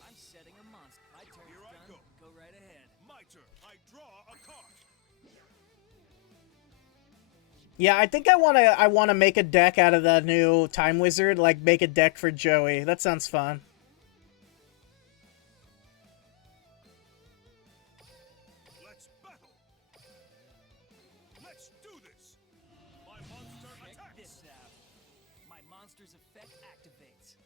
I'm setting a monster. My turn's Here I done. go. Go right ahead. My turn. I draw a card. Yeah, I think I wanna make a deck out of the new Time Wizard, like make a deck for Joey. That sounds fun. Let's battle. Let's do this. My monster Check attacks. this out. My monster's effect activates.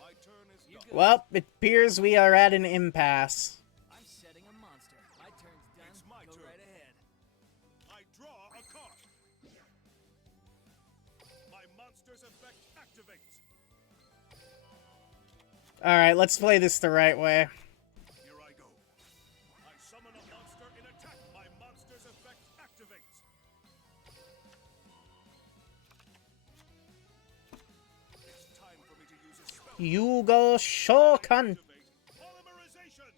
My turn is You done. go. Well, it appears we are at an impasse. I'm setting a monster. My turn's done. It's my Go turn. right ahead. I draw a card. My monster's effect activates. Alright, let's play this the right way. Here I go. I summon a monster in attack. My monster's effect activates. It's time for me to use a spell. Yugo Shokan. Activate polymerization.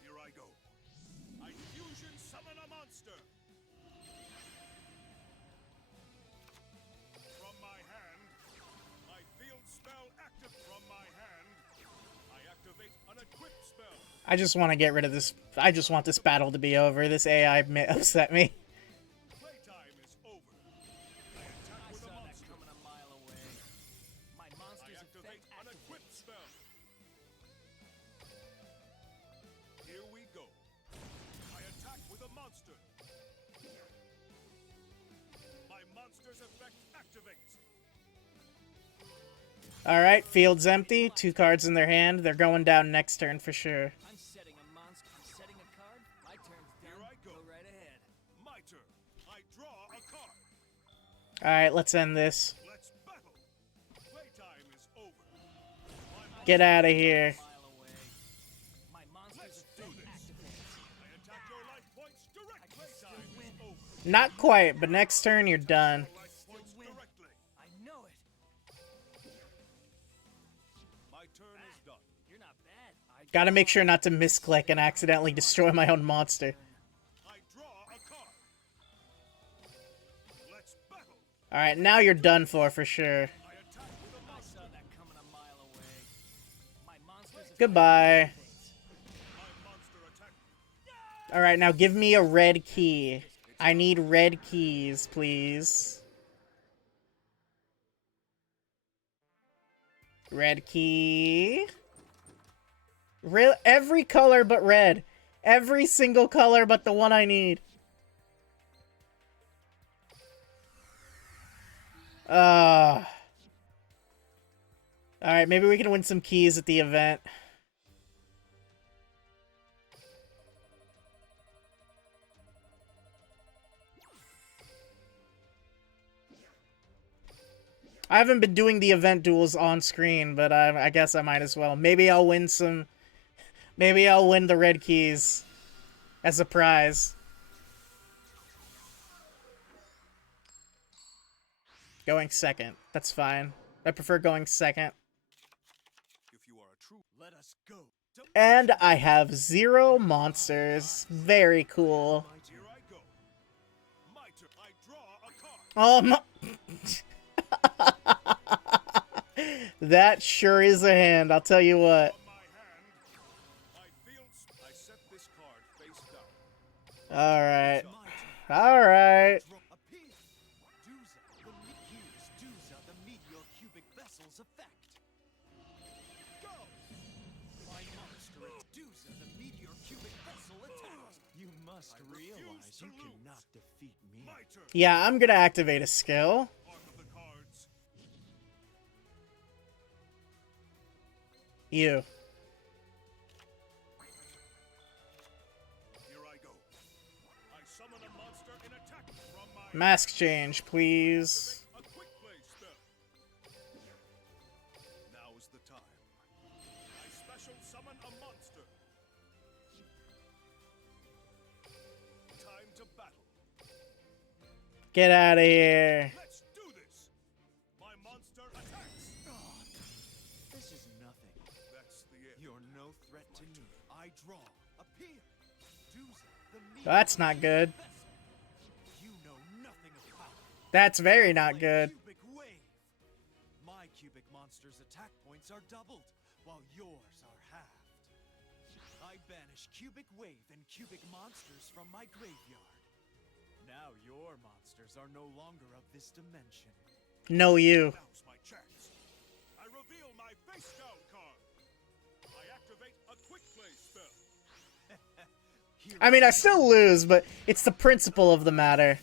Here I go. I fusion summon a monster. From my hand, my field spell active. From my hand, I activate an equipped spell. I just want to get rid of this. I just want this battle to be over. This AI upset me. Playtime is over. I attack I with saw a that monster. coming a mile away. My I monster's activate effect an equipped activates. spell. Here we go. I attack with a monster. monster's effect activates. Alright, field's empty. 2 cards in their hand. They're going down next turn for sure. I'm setting a monster. I'm setting a card. My turn's done. Here I go. right ahead. My turn. I draw a card. Alright, let's end this. Let's battle. Playtime is over. Get out of here. Mile away. My monster's effect activates. I attack your life points directly. Playtime is over. Not quite, but next turn you're done. Life points directly. I know it. My turn is done. You're not bad. Gotta make sure not to misclick and accidentally destroy my own monster. I draw a card. Let's battle. Alright, now you're done for sure. I attack with a I monster. saw that coming a mile away. My monster's effect Goodbye. My monster attack. Alright, now give me a red key. I need red keys, please. Red key. Every color but red. Every single color but the one I need. Alright, maybe we can win some keys at the event. I haven't been doing the event duels on screen, but I guess I might as well. Maybe I'll win some... Maybe I'll win the red keys as a prize. Going second. That's fine. I prefer going second. If you are a true, Let us go. And I have 0 monsters. Very cool. here I go. My turn. I draw a card. That sure is a hand, I'll tell you what. On my hand, I set this card face down. Alright. Alright. Appear. Duza, the meteor cubic vessel's effect. Go. My monster is Duza, the meteor cubic vessel attacks. You must realize to you lose. cannot defeat me. My turn. Yeah, I'm gonna activate a skill. Part of the cards. You. Here I go. I summon a monster in attack from my Mask change, please. a quick play spell. Now is the time. I special summon a monster. Time to battle. Get out of here. Let's do this. My monster attacks. This is nothing. That's the end. You're no threat to me. I draw. Appear. Duza, the meteor That's not good. vessel. You know nothing of power. That's very not Play good. Cubic wave. My cubic monster's attack points are doubled, while yours are halved. I banish cubic wave and cubic monsters from my graveyard. Now your monsters are no longer of this dimension. No, you. Announce my chance. I reveal my face down card. I activate a quick play spell. I mean, I still lose, but it's the principle of the matter.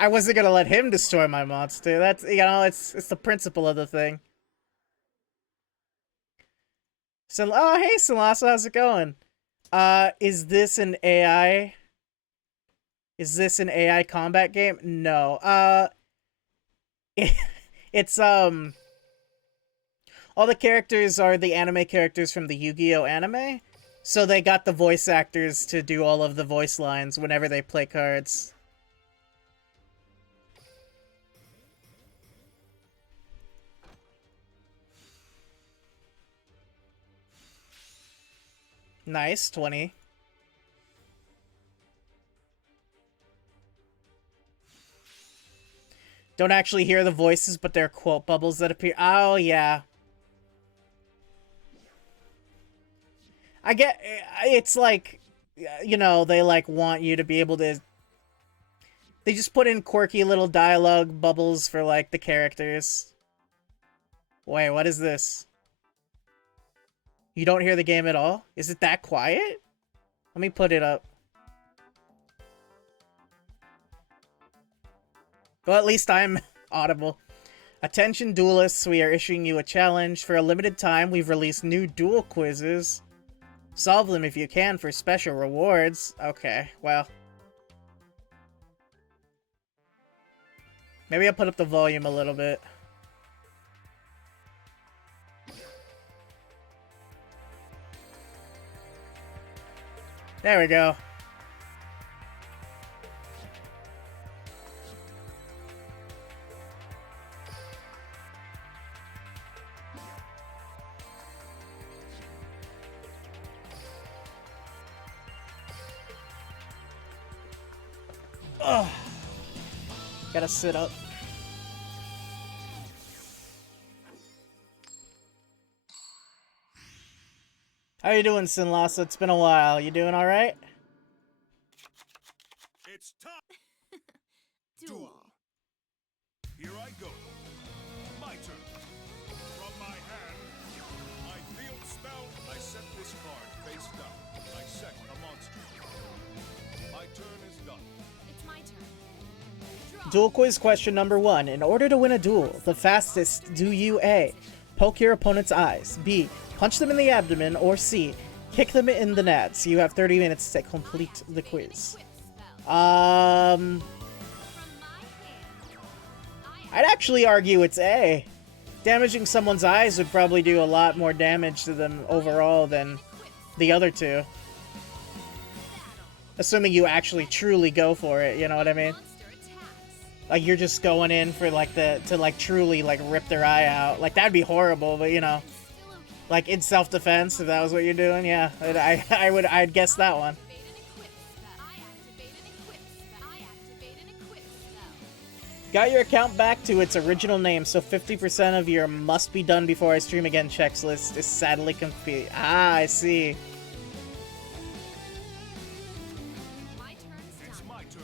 I wasn't gonna let him destroy my monster. That's, you know, it's the principle of the thing. So, oh, hey, Salasa, how's it going? Is this an AI? Is this an AI combat game? No. It's, all the characters are the anime characters from the Yu-Gi-Oh! Anime. So they got the voice actors to do all of the voice lines whenever they play cards. Nice, 20. Don't actually hear the voices, but they're quote bubbles that appear. Oh, yeah. I get, it's like, you know, they like want you to be able to, they just put in quirky little dialogue bubbles for like the characters. Wait, what is this? You don't hear the game at all? Is it that quiet? Let me put it up. Well, at least I'm audible. Attention duelists, we are issuing you a challenge. For a limited time, we've released new duel quizzes. Solve them if you can for special rewards. Okay, well. Maybe I'll put up the volume a little bit. There we go. Ugh. Gotta sit up. How you doing, Sinlasa? It's been a while. You doing alright? It's time. Duel. Here I go. My turn. From my hand, I field spell. I set this card face down. I set a monster. My turn is done. It's my turn. Draw. Duel quiz question number 1. In order to win a duel, the fastest do you A. Poke your opponent's eyes, B. Punch them in the abdomen, or C. Kick them in the nads. You have 30 minutes to complete the quiz. I'd actually argue it's A. Damaging someone's eyes would probably do a lot more damage to them overall than the other two. Assuming you actually truly go for it, you know what I mean? Like, you're just going in for, like, to truly, like, rip their eye out. Like, that'd be horrible, but, you know. Like, in self-defense, if that was what you're doing, yeah. I'd guess that one. Got your account back to its original name, so 50% of your must be done before I stream again checklist is sadly complete. Ah, I see. It's my turn.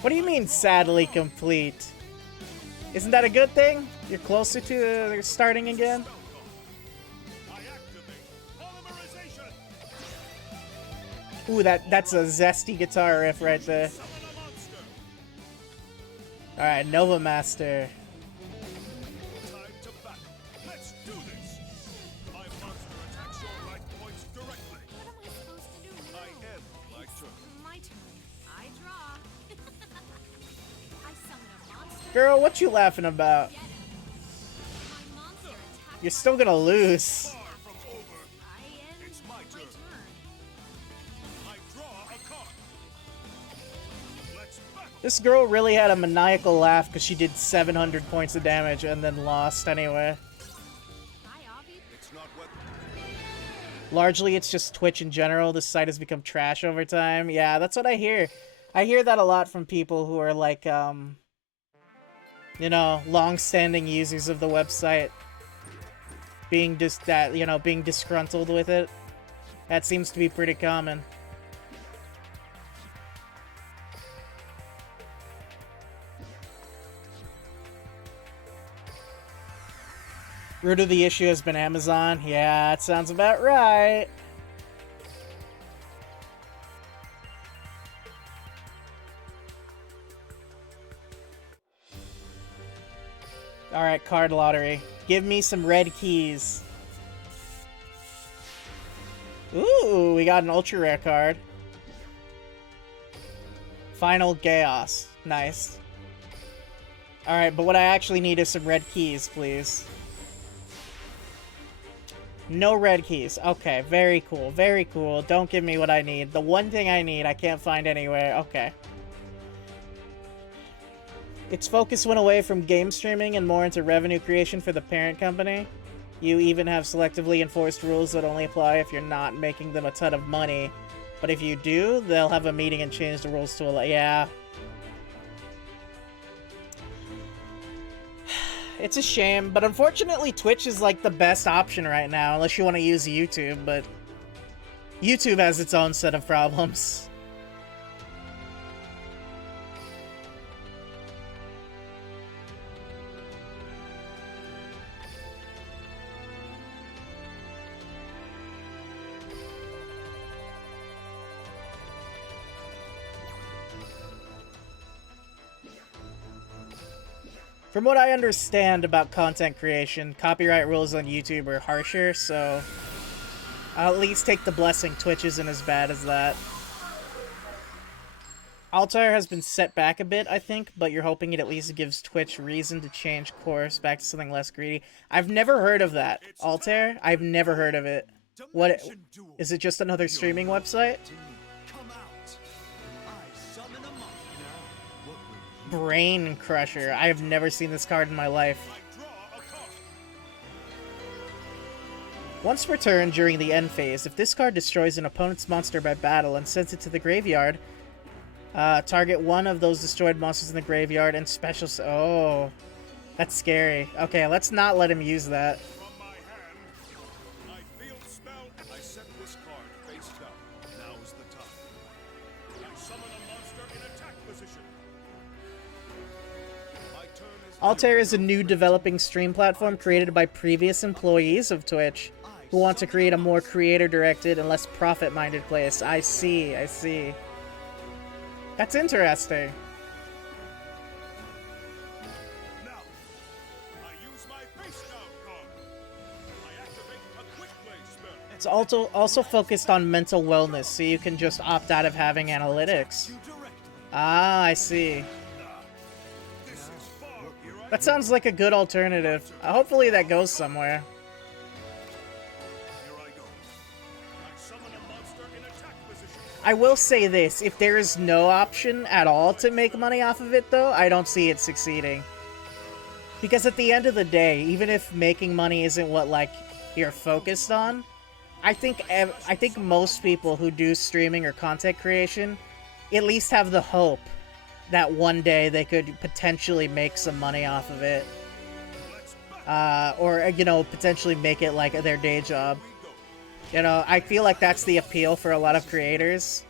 What do you mean, sadly complete? Isn't that a good thing? You're closer to starting again? I activate polymerization. Ooh, that's a zesty guitar riff right there. Summon a monster. Alright, Nova Master. Time to battle. Let's do this. My monster attacks your life points directly. What am I supposed to do now? I end my turn. My turn. I draw. I summon a monster. Girl, what you laughing about? Get him. My monster attacks. You're still gonna lose. Far from over. I end It's my turn. I draw a card. Let's battle. This girl really had a maniacal laugh because she did 700 points of damage and then lost anyway. Hi, Avi. It's not what. Largely, it's just Twitch in general. This site has become trash over time. Yeah, that's what I hear. I hear that a lot from people who are like, you know, long-standing users of the website. Being being disgruntled with it. That seems to be pretty common. Root of the issue has been Amazon. Yeah, it sounds about right. Alright, card lottery. Give me some red keys. Ooh, we got an ultra rare card. Final Chaos. Nice. Alright, but what I actually need is some red keys, please. No red keys. Okay, very cool. Very cool. Don't give me what I need. The one thing I need, I can't find anywhere. Okay. Its focus went away from game streaming and more into revenue creation for the parent company. You even have selectively enforced rules that only apply if you're not making them a ton of money. But if you do, they'll have a meeting and change the rules to allow. Yeah. It's a shame, but unfortunately Twitch is like the best option right now, unless you want to use YouTube, but YouTube has its own set of problems. From what I understand about content creation, copyright rules on YouTube are harsher, so I'll at least take the blessing Twitch isn't as bad as that. Altair has been set back a bit, I think, but you're hoping it at least gives Twitch reason to change course back to something less greedy. I've never heard of that. Altair? I've never heard of it. What is it, just another streaming website? Come out. I summon a monster. Now, what will you Brain Crusher. I have never seen this card in my life. I draw a card. Once per turn during the end phase, if this card destroys an opponent's monster by battle and sends it to the graveyard, target one of those destroyed monsters in the graveyard and special... Oh, that's scary. Okay, let's not let him use that. From my hand, I field spell. I set this card face down. Now is the time. I summon a monster in attack position. My turn is Altair is a new developing stream platform created by previous employees of Twitch who want to create a more creator-directed and less profit-minded place. I see, I see. That's interesting. now. I use my face down card. I activate a quick play spell. It's also focused on mental wellness, so you can just opt out of having analytics. you directly? Ah, I see. This is far. Here I That sounds like a good alternative. Hopefully that goes somewhere. Here I go. I summon a monster in attack position. I will say this, if there is no option at all to make money off of it, though, I don't see it succeeding. Because at the end of the day, even if making money isn't what, like, you're focused on, I think most people who do streaming or content creation at least have the hope that one day they could potentially make some money off of it. Or, you know, potentially make it, like, their day job. You know, I feel like that's the appeal for a lot of creators.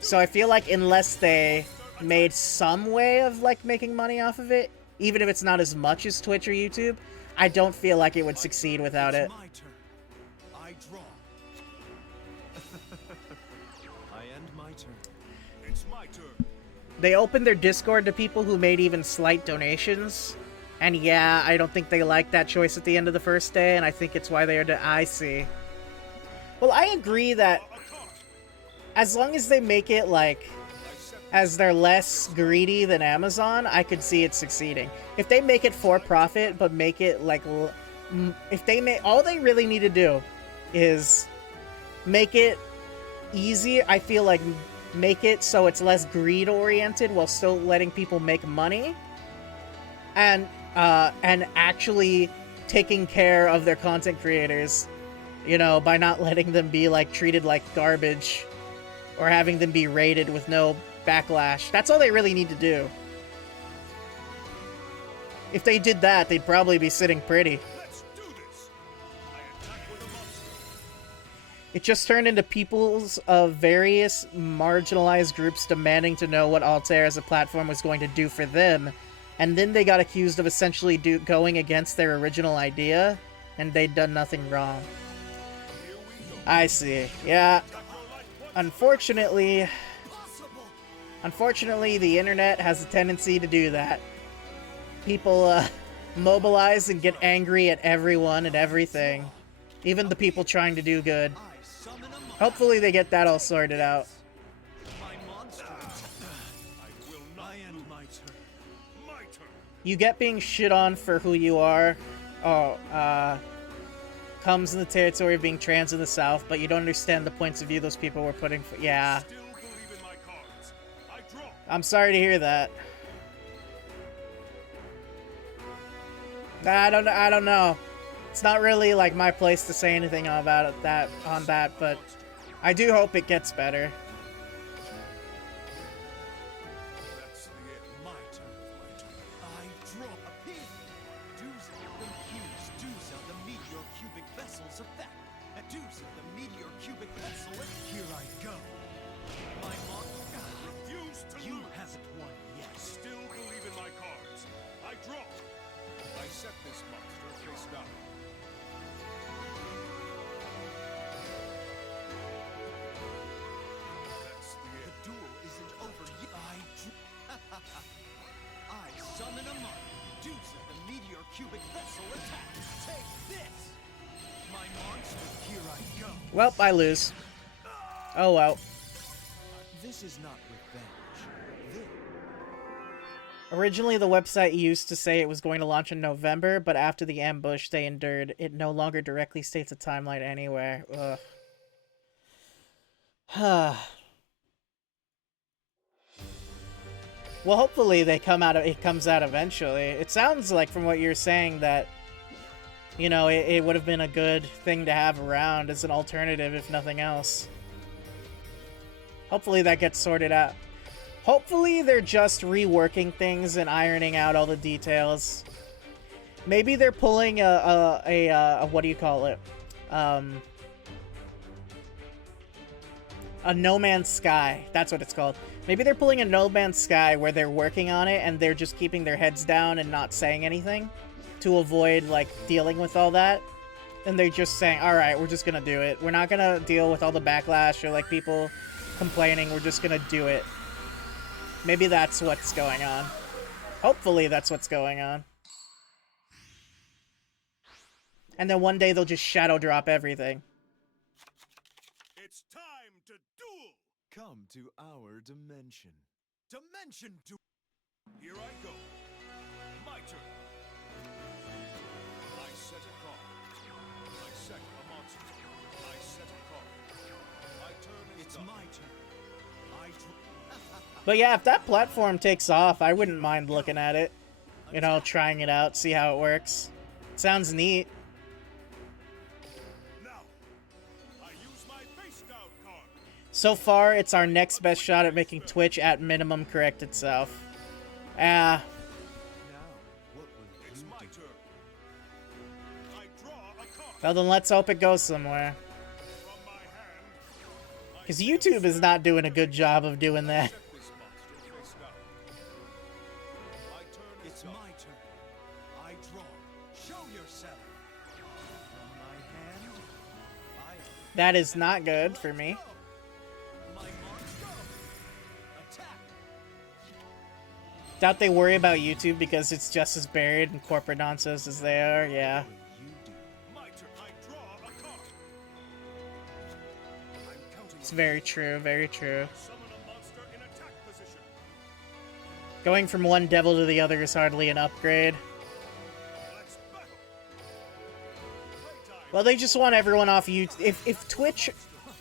So I feel like unless they made some way of, like, making money off of it, even if it's not as much as Twitch or YouTube, I don't feel like it would succeed without it. It's my turn. I draw. I end my turn. It's my turn. They opened their Discord to people who made even slight donations. And yeah, I don't think they liked that choice at the end of the first day, and I think it's why they are... I see. Well, I agree that as long as they make it, like, as they're less greedy than Amazon, I could see it succeeding. If they make it for profit, but make it, like, if they make... All they really need to do is make it easy. I feel like make it so it's less greed-oriented while still letting people make money. And actually taking care of their content creators, you know, by not letting them be, like, treated like garbage or having them be rated with no backlash. That's all they really need to do. If they did that, they'd probably be sitting pretty. Let's do this. I attack with a monster. It just turned into peoples of various marginalized groups demanding to know what Altair as a platform was going to do for them, and then they got accused of essentially going against their original idea, and they'd done nothing wrong. I see. Yeah. Unfortunately, the internet has a tendency to do that. People mobilize and get angry at everyone and everything, even the people trying to do good. I summon a monster. Hopefully they get that all sorted out. My monster. I will not. I end my turn. My turn. You get being shit on for who you are. Comes in the territory of being trans in the South, but you don't understand the points of view those people were putting for... Yeah. Still believe in my cards. I draw. I'm sorry to hear that. I don't know. It's not really, like, my place to say anything about it, on that, but I do hope it gets better. That's the end. My turn. I draw a pin. Duza, confuse Duza, the meteor cubic vessel's effect. Duza, the meteor cubic vessel. Here I go. My monster. Refuse to You lose. haven't won yet. Still believe in my cards. I draw. I set this monster face down. That's the The end. duel isn't over yet. I summon a monster. Duza, Here I go. Well, I lose. Oh well. This is not revenge. This... Originally, the website used to say it was going to launch in November, but after the ambush they endured, it no longer directly states a timeline anywhere. Ugh. Well, hopefully it comes out eventually. It sounds like from what you're saying that, you know, it would have been a good thing to have around as an alternative, if nothing else. Hopefully that gets sorted out. Hopefully they're just reworking things and ironing out all the details. Maybe they're pulling a what do you call it? A No Man's Sky. That's what it's called. Maybe they're pulling a No Man's Sky where they're working on it and they're just keeping their heads down and not saying anything to avoid, like, dealing with all that. And they're just saying, alright, we're just gonna do it. We're not gonna deal with all the backlash or, like, people complaining. We're just gonna do it. Maybe that's what's going on. Hopefully that's what's going on. And then one day they'll just shadow drop everything. It's time to duel! Come to our dimension. Dimension duel! Here I go. My turn. I set a card. I set a monster. I set a card. My turn is It's done. my turn. I draw. But yeah, if that platform takes off, I wouldn't mind looking at it. You know, trying it out, see how it works. It sounds neat. Now, I use my face down card. So far, it's our next best shot at making Twitch at minimum correct itself. Now, what will It's you my do? turn. I draw a card Well, then let's hope it goes somewhere. from my hand. Because YouTube is not doing a good job of doing that. Set this monster face down. My turn is It's done. my turn. I draw. Show yourself. From my hand, I That is not good for me. my monster. Attack. Doubt they worry about YouTube because it's just as buried in corporate nonsense as they are, yeah. What will you do? My turn. I draw a card. I'm counting It's very true, very true. summon a monster in attack position. Going from one devil to the other is hardly an upgrade. Let's battle. Playtime. Well, they just want everyone off YouTube. If Twitch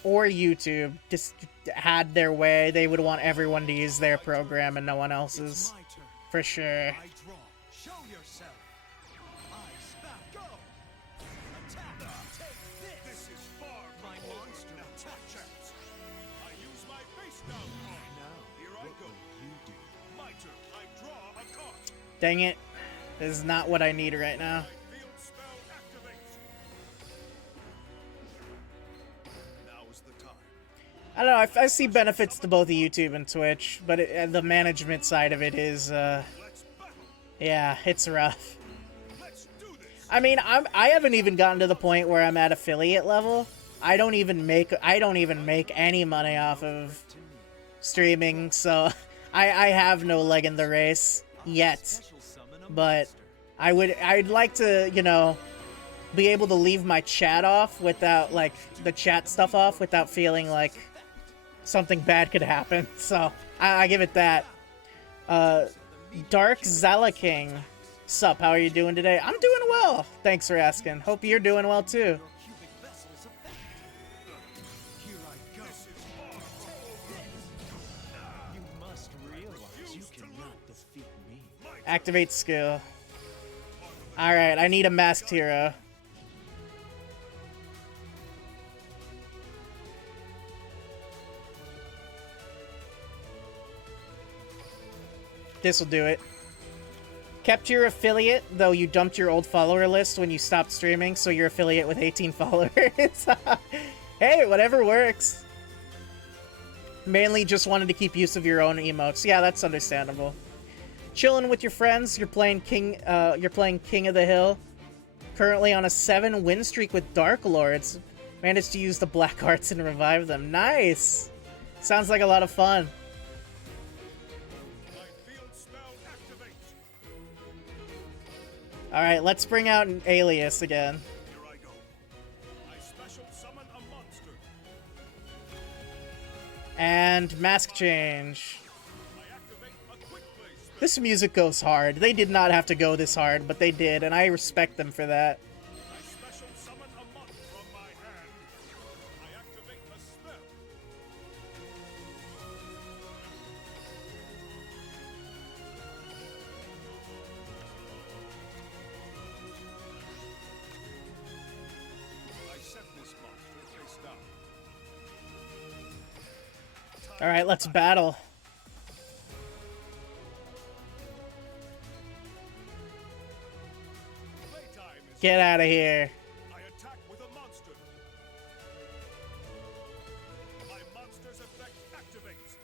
or YouTube just had their way, they would want everyone to use their program and no one else's. My turn. For sure. I draw. Show yourself. I spat. Go. Attack. Take This this. is far from My over. monster Now, attacks. chance. I use my face down card. Now, Here I what go. will you do? My turn. I draw a card. Dang it. This is not what I need right now. My field spell activates. Now is the time. I don't know, I see benefits to both YouTube and Twitch, but the management side of it is, Let's battle. yeah, it's rough. Let's do this. I mean, I haven't even gotten to the point where I'm at affiliate level. I don't even make any money off of streaming, so I have no leg in the race yet. Special summon a But monster. I'd like to, you know, be able to leave my chat off without, like, the chat stuff off without feeling like something bad could happen. So I give it that. Dark Zala King, sup? How are you doing today? I'm doing well. Thanks for asking. Hope you're doing well too. Your cubic vessel's effect. Here I go. You must realize you cannot defeat me. Activate skill. All right, I need a masked hero. This will do it. Kept your affiliate, though you dumped your old follower list when you stopped streaming, so you're affiliate with 18 followers. Hey, whatever works. Mainly just wanted to keep use of your own emotes. Yeah, that's understandable. Chilling with your friends, you're playing King of the Hill. Currently on a 7-win streak with Dark Lords. Managed to use the black arts and revive them. Nice! Sounds like a lot of fun. My field spell activates. Alright, let's bring out an alias again. Here I go. I special special summon a monster. And mask change. I activate a quick play spell. This music goes hard. They did not have to go this hard, but they did, and I respect them for that. I special summon a monster from my hand. I activate a spell. I set this monster face down. Alright, let's battle. Playtime is Get out of here. I attack with a monster. My monster's effect activates.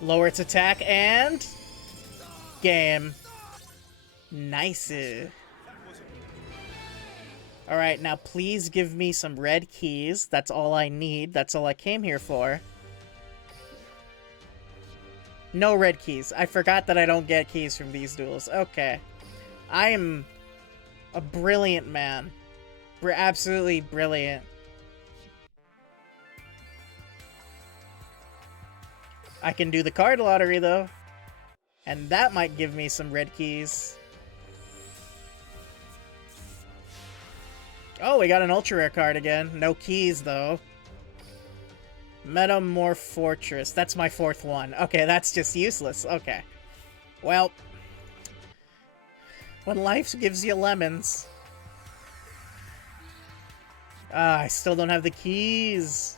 Lower its attack and... game. Nice. That was a Alright, now please give me some red keys. That's all I need. That's all I came here for. No red keys. I forgot that I don't get keys from these duels. Okay. I am a brilliant man. Absolutely brilliant. I can do the card lottery, though. And that might give me some red keys. Oh, we got an ultra rare card again. No keys, though. Metamorph Fortress. That's my fourth one. Okay, that's just useless. Okay. Well. When life gives you lemons. I still don't have the keys.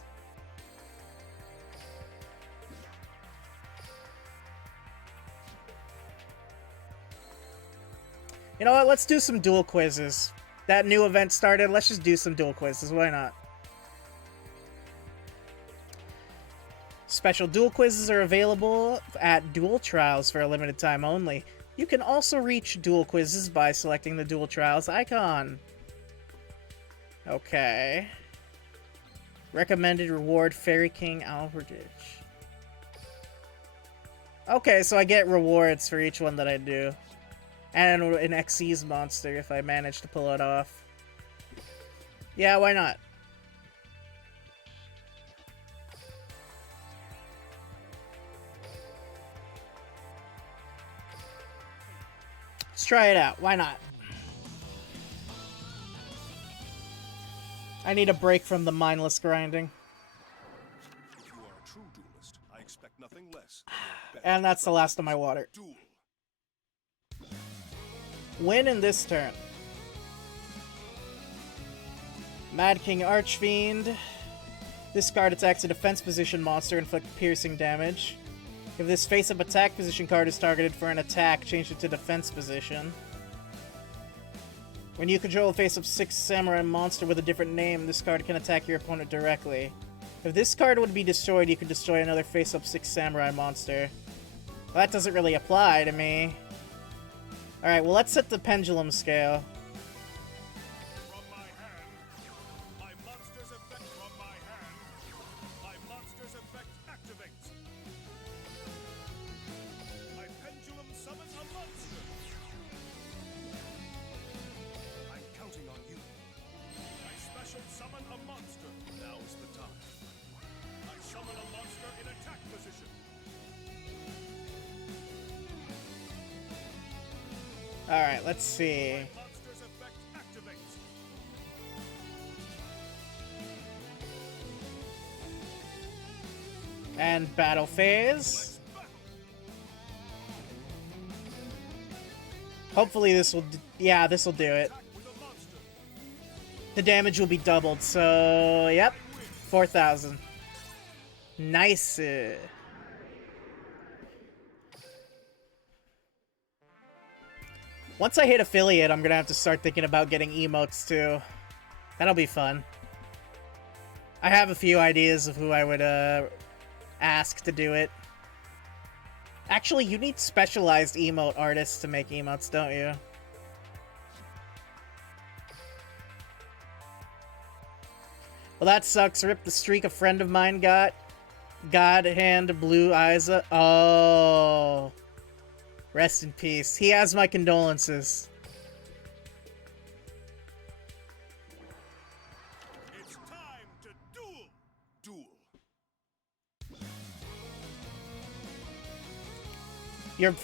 You know what? Let's do some duel quizzes. That new event started. Let's just do some duel quizzes. Why not? Special duel quizzes are available at Duel Trials for a limited time only. You can also reach duel quizzes by selecting the Duel Trials icon. Okay. Recommended reward Fairy King Alverditch. Okay, so I get rewards for each one that I do. And an Xyz monster if I manage to pull it off. Yeah, why not? Let's try it out. Why not? I need a break from the mindless grinding. If you are a true duelist, I expect nothing less. And that's the last of my water. Duel. Win in this turn. Mad King Archfiend. This card attacks a defense position monster, inflict piercing damage. If this face-up attack position card is targeted for an attack, change it to defense position. When you control a face-up 6 samurai monster with a different name, this card can attack your opponent directly. If this card would be destroyed, you could destroy another face-up 6 samurai monster. Well, that doesn't really apply to me. Alright, well, let's set the pendulum scale. From my hand, my monster's effect from my hand, my monster's effect activates. I pendulum summon a monster. I'm counting on you. I special summon a monster. Now's the time. I summon a monster in attack position. Alright, let's see. Monster's effect activates. And battle phase. Let's battle. Hopefully this will... Yeah, this will do it. Attack with a monster. The damage will be doubled, so... Yep. 4,000. Nice. Once I hit affiliate, I'm gonna have to start thinking about getting emotes too. That'll be fun. I have a few ideas of who I would ask to do it. Actually, you need specialized emote artists to make emotes, don't you? Well, that sucks. Rip the streak a friend of mine got. God Hand Blue Eyes. Oh. Rest in peace. He has my condolences.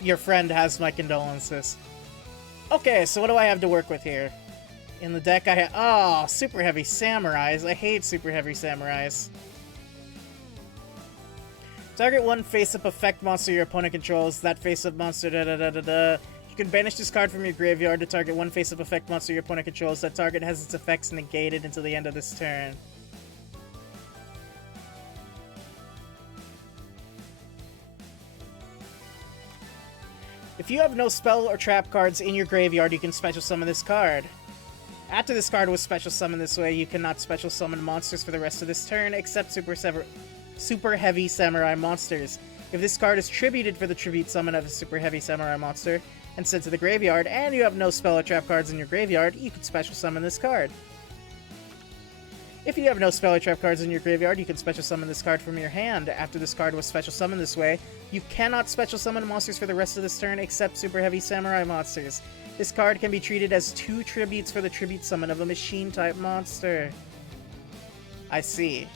Your friend has my condolences. Okay, so what do I have to work with here? In the deck I have... Oh, super heavy samurais. I hate super heavy samurais. Target one face-up effect monster your opponent controls. That face-up monster da-da-da-da-da. You can banish this card from your graveyard to target one face-up effect monster your opponent controls. That target has its effects negated until the end of this turn. If you have no spell or trap cards in your graveyard, you can special summon this card. After this card was special summoned this way, you cannot special summon monsters for the rest of this turn, except super heavy samurai monsters. If this card is tributed for the tribute summon of a super heavy samurai monster and sent to the graveyard, and you have no spell or trap cards in your graveyard, you can special summon this card. If you have no spell or trap cards in your graveyard, you can special summon this card from your hand. After this card was special summoned this way, you cannot special summon monsters for the rest of this turn except super heavy samurai monsters. This card can be treated as 2 tributes for the tribute summon of a machine-type monster. I see.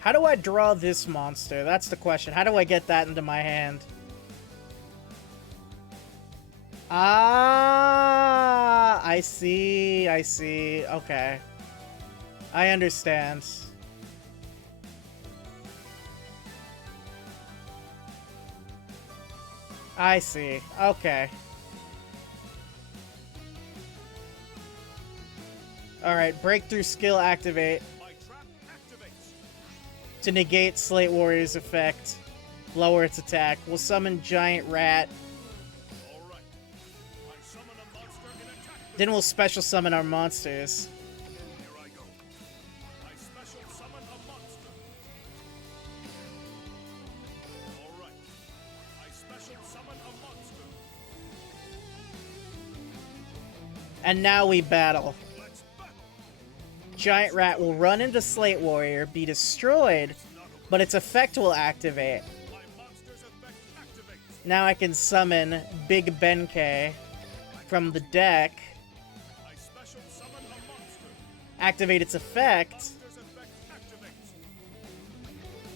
How do I draw this monster? That's the question. How do I get that into my hand? Ah, I see. I see. Okay. I understand. I see. Okay. Alright, breakthrough skill activate. To negate Slate Warrior's effect, lower its attack. We'll summon Giant Rat. Then we'll special summon our monsters. Here I go. I special summon a monster. All right. I special summon a monster. And now we battle. Let's battle. Giant Rat will run into Slate Warrior, be destroyed, but its effect will activate. My monster's effect activates. Now I can summon Big Benkei from the deck, I special summon a monster. activate its effect, Monster's effect activates.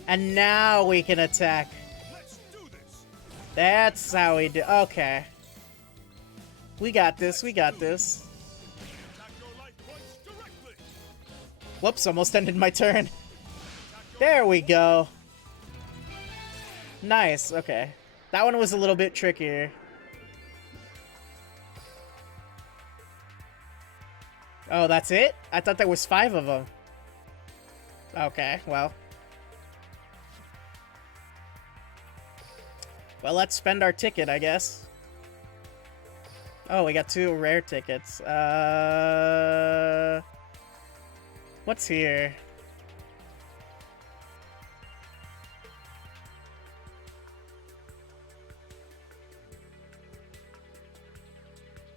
and now we can attack. Let's do this. That's how we do. Okay. We got this, we got this. Attack your life points directly. Whoops, almost ended my turn. There we go. Nice, okay. That one was a little bit trickier. Oh, that's it? I thought there was 5 of them. Okay, well. Well, let's spend our ticket, I guess. Oh, we got 2 rare tickets. What's here?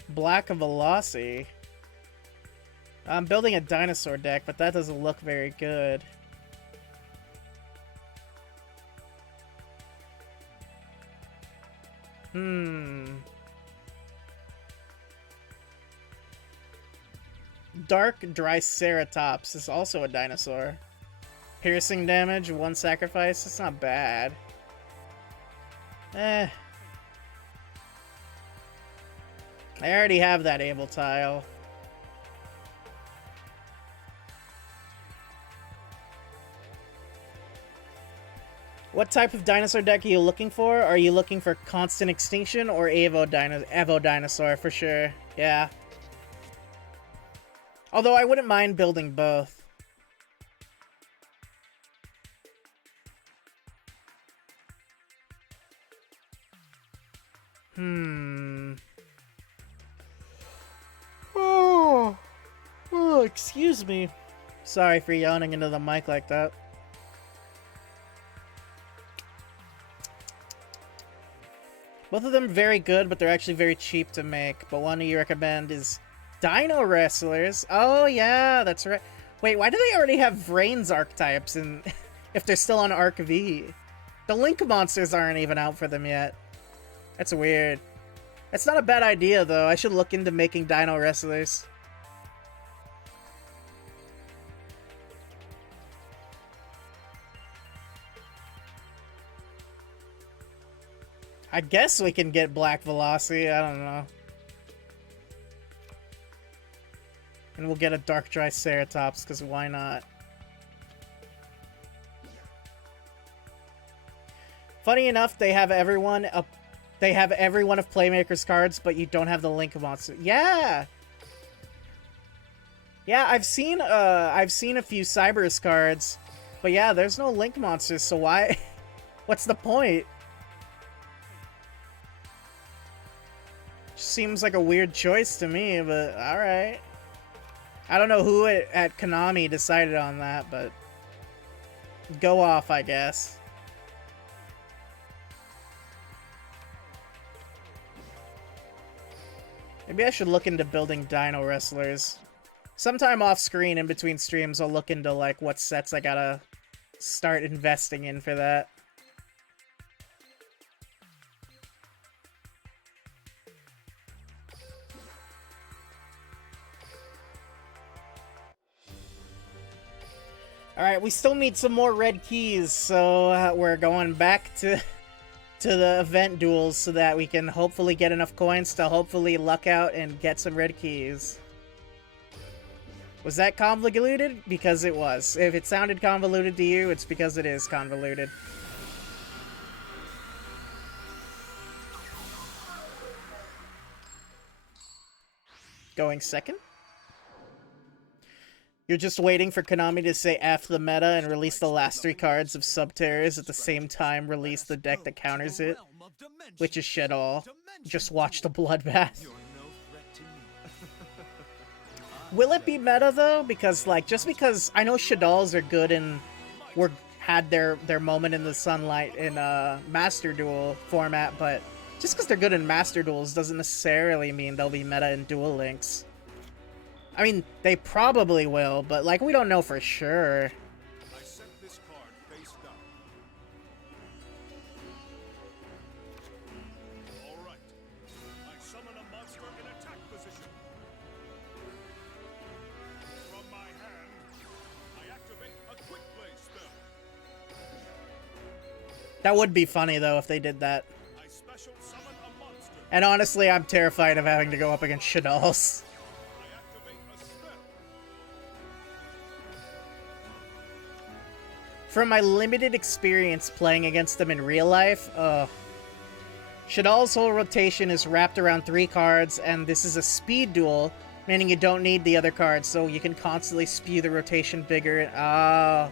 Black Velocity. I'm building a dinosaur deck, but that doesn't look very good. Dark Triceratops is also a dinosaur. Piercing damage, 1 sacrifice. It's not bad. I already have that Able tile. What type of dinosaur deck are you looking for? Are you looking for Constant Extinction or Evo Dinosaur for sure? Yeah. Although I wouldn't mind building both. Oh, excuse me. Sorry for yawning into the mic like that. Both of them very good, but they're actually very cheap to make. But one you recommend is Dino Wrestlers. Oh, yeah, that's right. Wait, why do they already have Vrain's archetypes in, if they're still on Arc V? The Link monsters aren't even out for them yet. That's weird. That's not a bad idea, though. I should look into making Dino Wrestlers. I guess we can get Black Velocity, I don't know. And we'll get a Dark Triceratops, because why not? Funny enough, they have everyone of Playmaker's cards, but you don't have the Link monster. Yeah! Yeah, I've seen a few Cyber's cards, but yeah, there's no Link monsters, so why? What's the point? Seems like a weird choice to me, but alright. I don't know who at Konami decided on that, but go off, I guess. Maybe I should look into building Dino Wrestlers. Sometime off screen in between streams, I'll look into like what sets I gotta start investing in for that. Alright, we still need some more red keys, so we're going back to the event duels so that we can hopefully get enough coins to hopefully luck out and get some red keys. Was that convoluted? Because it was. If it sounded convoluted to you, it's because it is convoluted. Going second? You're just waiting for Konami to say F the meta and release the last 3 cards of Subterrors at the same time release the deck that counters it, which is shit all. Just watch the bloodbath. Will it be meta though? Because like, just because I know Shaddols are good and had their moment in the sunlight in Master Duel format, but just because they're good in Master Duels doesn't necessarily mean they'll be meta in Duel Links. I mean, they probably will, but like, we don't know for sure. I set this card face down. All right. I summon a monster in attack position. From my hand, I activate a quick play spell. That would be funny though if they did that. I special summon a monster. And honestly, I'm terrified of having to go up against Shaddols. I activate a spell. From my limited experience playing against them in real life, Shaddoll's whole rotation is wrapped around 3 cards, and this is a speed duel, meaning you don't need the other cards, so you can constantly spew the rotation bigger. Oh,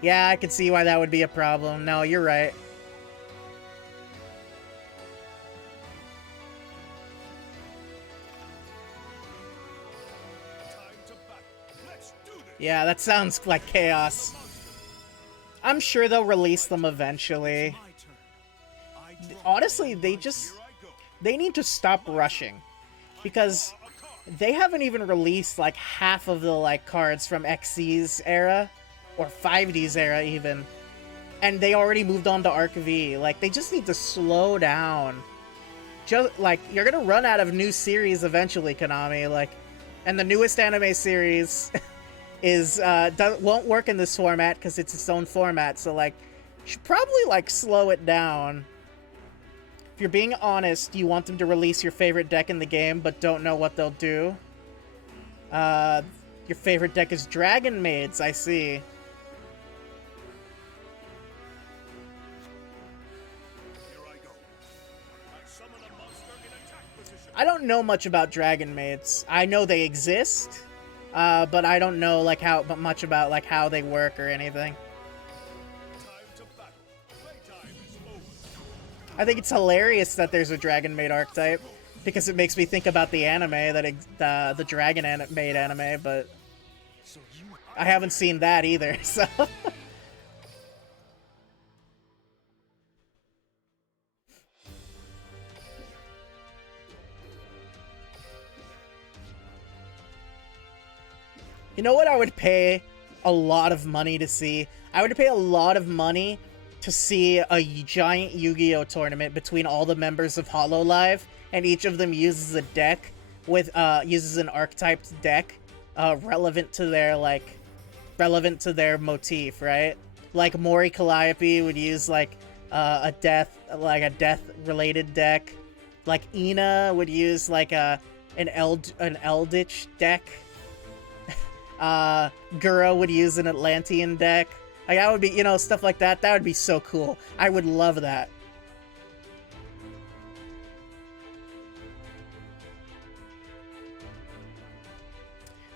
yeah, I can see why that would be a problem. No, you're right. Time to battle. Let's do this. Yeah, that sounds like chaos. I'm sure they'll release them eventually. Honestly, they need to stop rushing, because they haven't even released like half of the like cards from XC's era or 5D's era even, and they already moved on to Arc V. Like, they just need to slow down. Just like, you're gonna run out of new series eventually, Konami. Like, and the newest anime series is won't work in this format because it's its own format. So like, you should probably like slow it down. If you're being honest, you want them to release your favorite deck in the game, but don't know what they'll do. Your favorite deck is Dragon Maids, I see. Here I go. I summon a monster in attack position. I don't know much about Dragon Maids. I know they exist, but I don't know like much about like how they work or anything. Time to battle. Playtime is over. I think it's hilarious that there's a Dragon Maid archetype, because it makes me think about the anime the Dragon Maid anime, but I haven't seen that either. So You know what I would pay a lot of money to see? I would pay a lot of money to see a giant Yu-Gi-Oh tournament between all the members of HoloLive, and each of them uses a deck with uses an archetyped deck relevant to their motif, right? Like Mori Calliope would use like a death related deck. Like Ina would use like an Eldritch deck. Gura would use an Atlantean deck. Like, that would be, you know, stuff like that. That would be so cool. I would love that.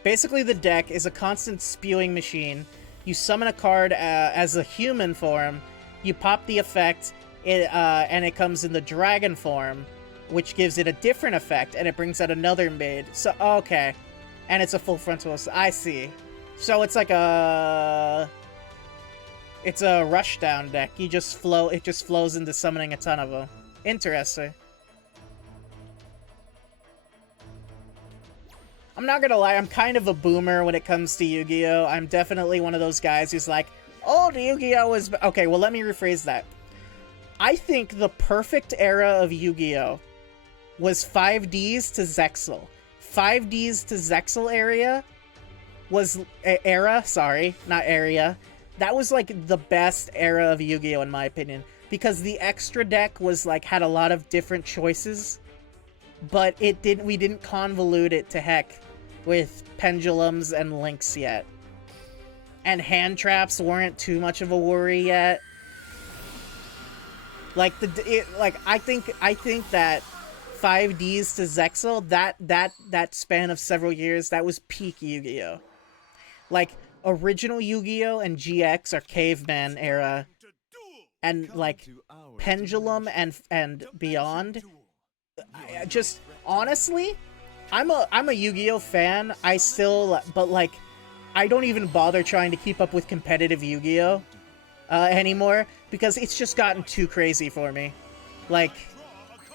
Basically, the deck is a constant spewing machine. You summon a card as a human form, you pop the effect, and it comes in the dragon form, which gives it a different effect, and it brings out another maid. So, okay. And it's a full frontal. I see. So it's like a... It's a rushdown deck. It just flows into summoning a ton of them. Interesting. I'm not gonna lie, I'm kind of a boomer when it comes to Yu-Gi-Oh! I'm definitely one of those guys who's like, oh, the Yu-Gi-Oh! Was... Okay, well, let me rephrase that. I think the perfect era of Yu-Gi-Oh! Was 5Ds to Zexal. 5Ds to Zexal area was... not area. That was, like, the best era of Yu-Gi-Oh! In my opinion. Because the extra deck was, like, had a lot of different choices. But we didn't convolute it to heck with pendulums and links yet. And hand traps weren't too much of a worry yet. Like, I think that 5Ds to Zexal, that span of several years, that was peak Yu-Gi-Oh! Like, original Yu-Gi-Oh! And GX are caveman era. And, like, pendulum and beyond... Just honestly, I'm a Yu-Gi-Oh fan. But like, I don't even bother trying to keep up with competitive Yu-Gi-Oh anymore because it's just gotten too crazy for me. Like,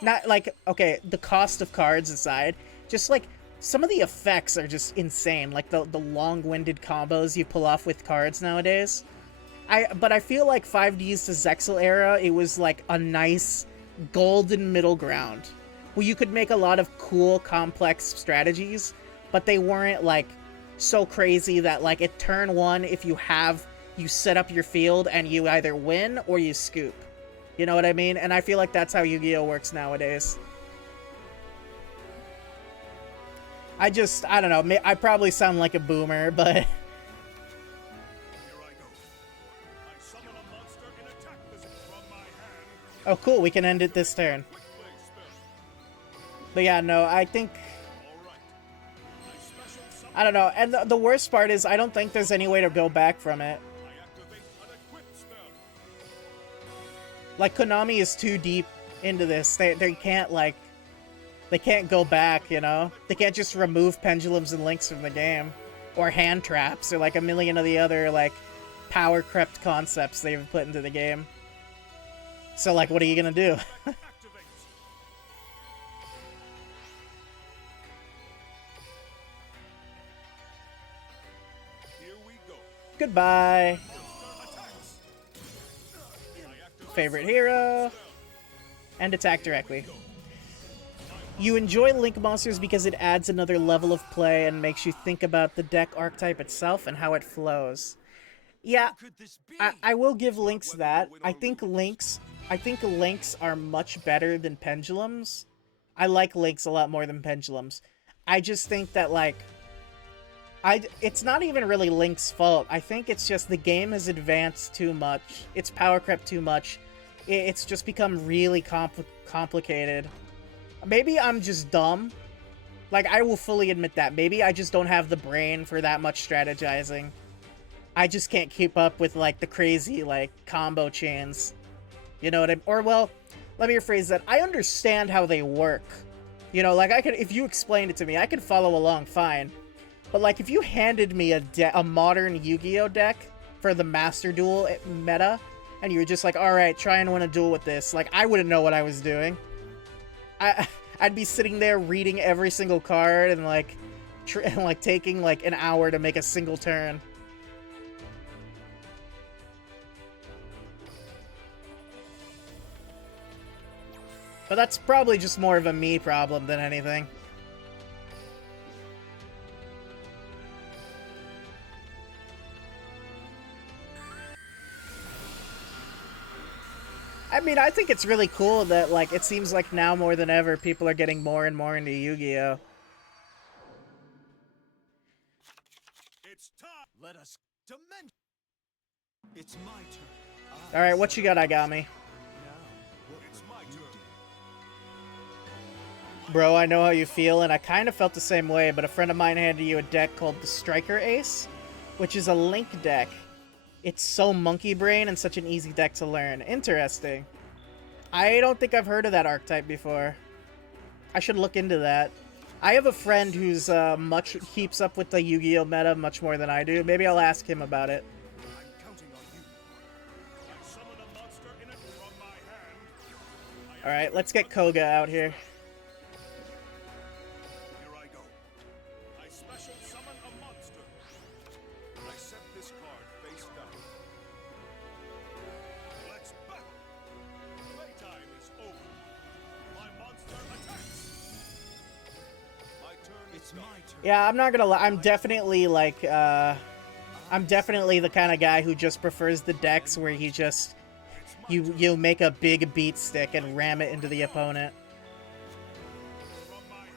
not like, okay, the cost of cards aside, just like some of the effects are just insane. Like the long-winded combos you pull off with cards nowadays. But I feel like 5Ds to Zexal era, it was like a nice golden middle ground. Well, you could make a lot of cool, complex strategies, but they weren't, like, so crazy that, like, at turn one, if you set up your field and you either win or you scoop. You know what I mean? And I feel like that's how Yu-Gi-Oh! Works nowadays. I don't know, I probably sound like a boomer, but... Here I go. I summon a monster in attack position from my hand. Oh, cool, we can end it this turn. But yeah, no, I think... I don't know, and the worst part is I don't think there's any way to go back from it. Like, Konami is too deep into this. They can't, like... They can't go back, you know? They can't just remove pendulums and links from the game. Or hand traps, or like a million of the other, like, power-crept concepts they've put into the game. So, like, what are you gonna do? Goodbye. Favorite hero. And attack directly. You enjoy Link Monsters because it adds another level of play and makes you think about the deck archetype itself and how it flows. Yeah, I will give Links that. I think Links are much better than Pendulums. I like Links a lot more than Pendulums. I just think that, like... it's not even really Link's fault. I think it's just the game has advanced too much. It's power crept too much. It's just become really complicated. Maybe I'm just dumb. Like, I will fully admit that. Maybe I just don't have the brain for that much strategizing. I just can't keep up with, like, the crazy, like, combo chains. You know what I mean? Or, well, let me rephrase that. I understand how they work. You know, like, if you explained it to me, I could follow along fine. But, like, if you handed me a modern Yu-Gi-Oh! Deck for the Master Duel meta, and you were just like, alright, try and win a duel with this, like, I wouldn't know what I was doing. I'd be sitting there reading every single card and, like, like taking like an hour to make a single turn. But that's probably just more of a me problem than anything. I mean, I think it's really cool that, like, it seems like now more than ever, people are getting more and more into Yu-Gi-Oh! It's time. Let us dimension. It's my turn. Alright, what you got, Igami? Now, what It's will my you turn. do? Bro, I know how you feel, and I kind of felt the same way, but a friend of mine handed you a deck called the Striker Ace, which is a Link deck. It's so monkey brain and such an easy deck to learn. Interesting. I don't think I've heard of that archetype before. I should look into that. I have a friend who's keeps up with the Yu-Gi-Oh meta much more than I do. Maybe I'll ask him about it. I'm counting on you. I summon a monster in it from my hand. Alright, let's get Koga out here. Here I go. I special summon a monster. I set this card face down. Let's battle. Playtime is over. My monster attacks. My turn is It's done. my turn. Yeah, I'm not gonna lie. I'm definitely like, I'm definitely the kind of guy who just prefers the decks where he just, you make a big beat stick and ram it into the opponent. From my hand,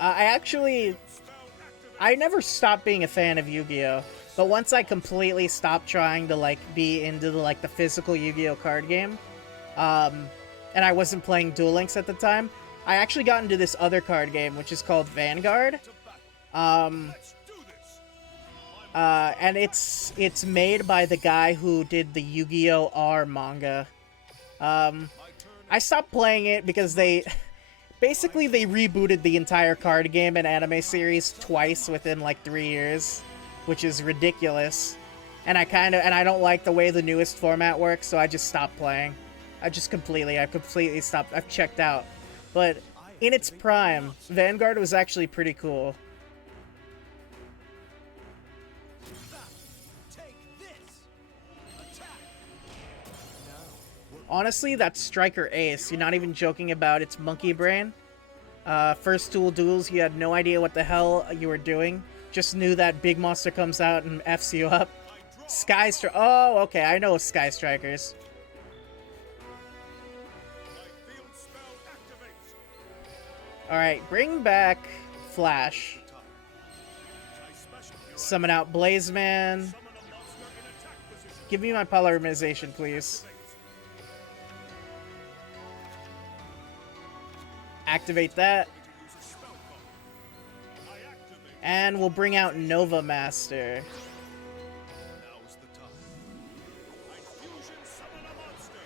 I actually, spell activate. I never stopped being a fan of Yu-Gi-Oh! But once I completely stopped trying to, like, be into the physical Yu-Gi-Oh! Card game, and I wasn't playing Duel Links at the time, I actually got into this other card game, which is called Vanguard. To battle. Um, Let's do this. and it's made by the guy who did the Yu-Gi-Oh! R manga. My turn I stopped playing it because they basically they rebooted the entire card game and anime series twice within like 3 years, which is ridiculous. And I don't like the way the newest format works, so I just stopped playing. I completely stopped. I've checked out. But in its prime, Vanguard was actually pretty cool. Take this. Attack. Now, what Honestly, that Striker Ace, you're not even joking about its monkey brain. First duels, you had no idea what the hell you were doing. Just knew that big monster comes out and Fs you up. Sky Stri- Oh, okay, I know Sky Strikers. My field spell activates. Alright, bring back Flash. I special. Here Summon out Blaze Man. I summon a monster in attack position. Give me my polymerization, please. Activate that. To use a spell card. I activate. And we'll bring out Nova Master. Now's the time. I fusion summon a monster.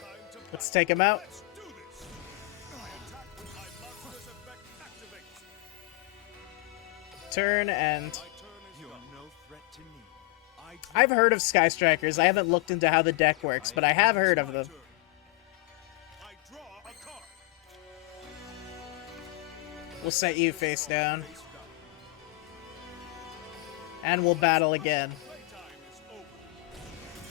Time to Let's battle. take him out. Let's do this. I attack with my monster's effect activates. Turn and... My turn is You're done. no threat to me. I've heard of Sky Strikers. I haven't looked into how the deck works, but I have heard of them. Turn. I draw a card. We'll set you face down. Face down. And we'll battle again. Playtime is over.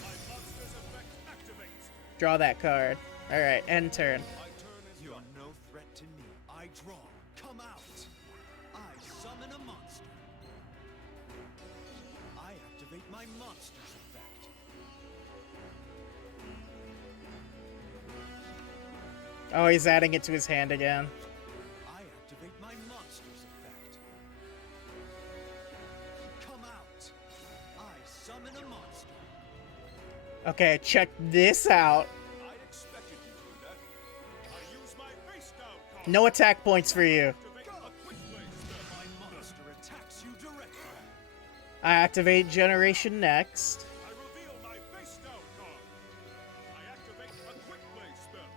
My monster's effect activates. Draw that card. Alright, end turn. My turn is You're done. no threat to me. I draw. Come out. I summon a monster. I activate my monster's effect. Oh, he's adding it to his hand again. I activate my monster's effect. Come out. I summon a monster. Okay, check this out. I expected you to do that. I use my face down card. No attack points for you. Activate a quick play spell. My monster attacks you directly. I activate Generation next. I reveal my face down card. I activate a quick play spell.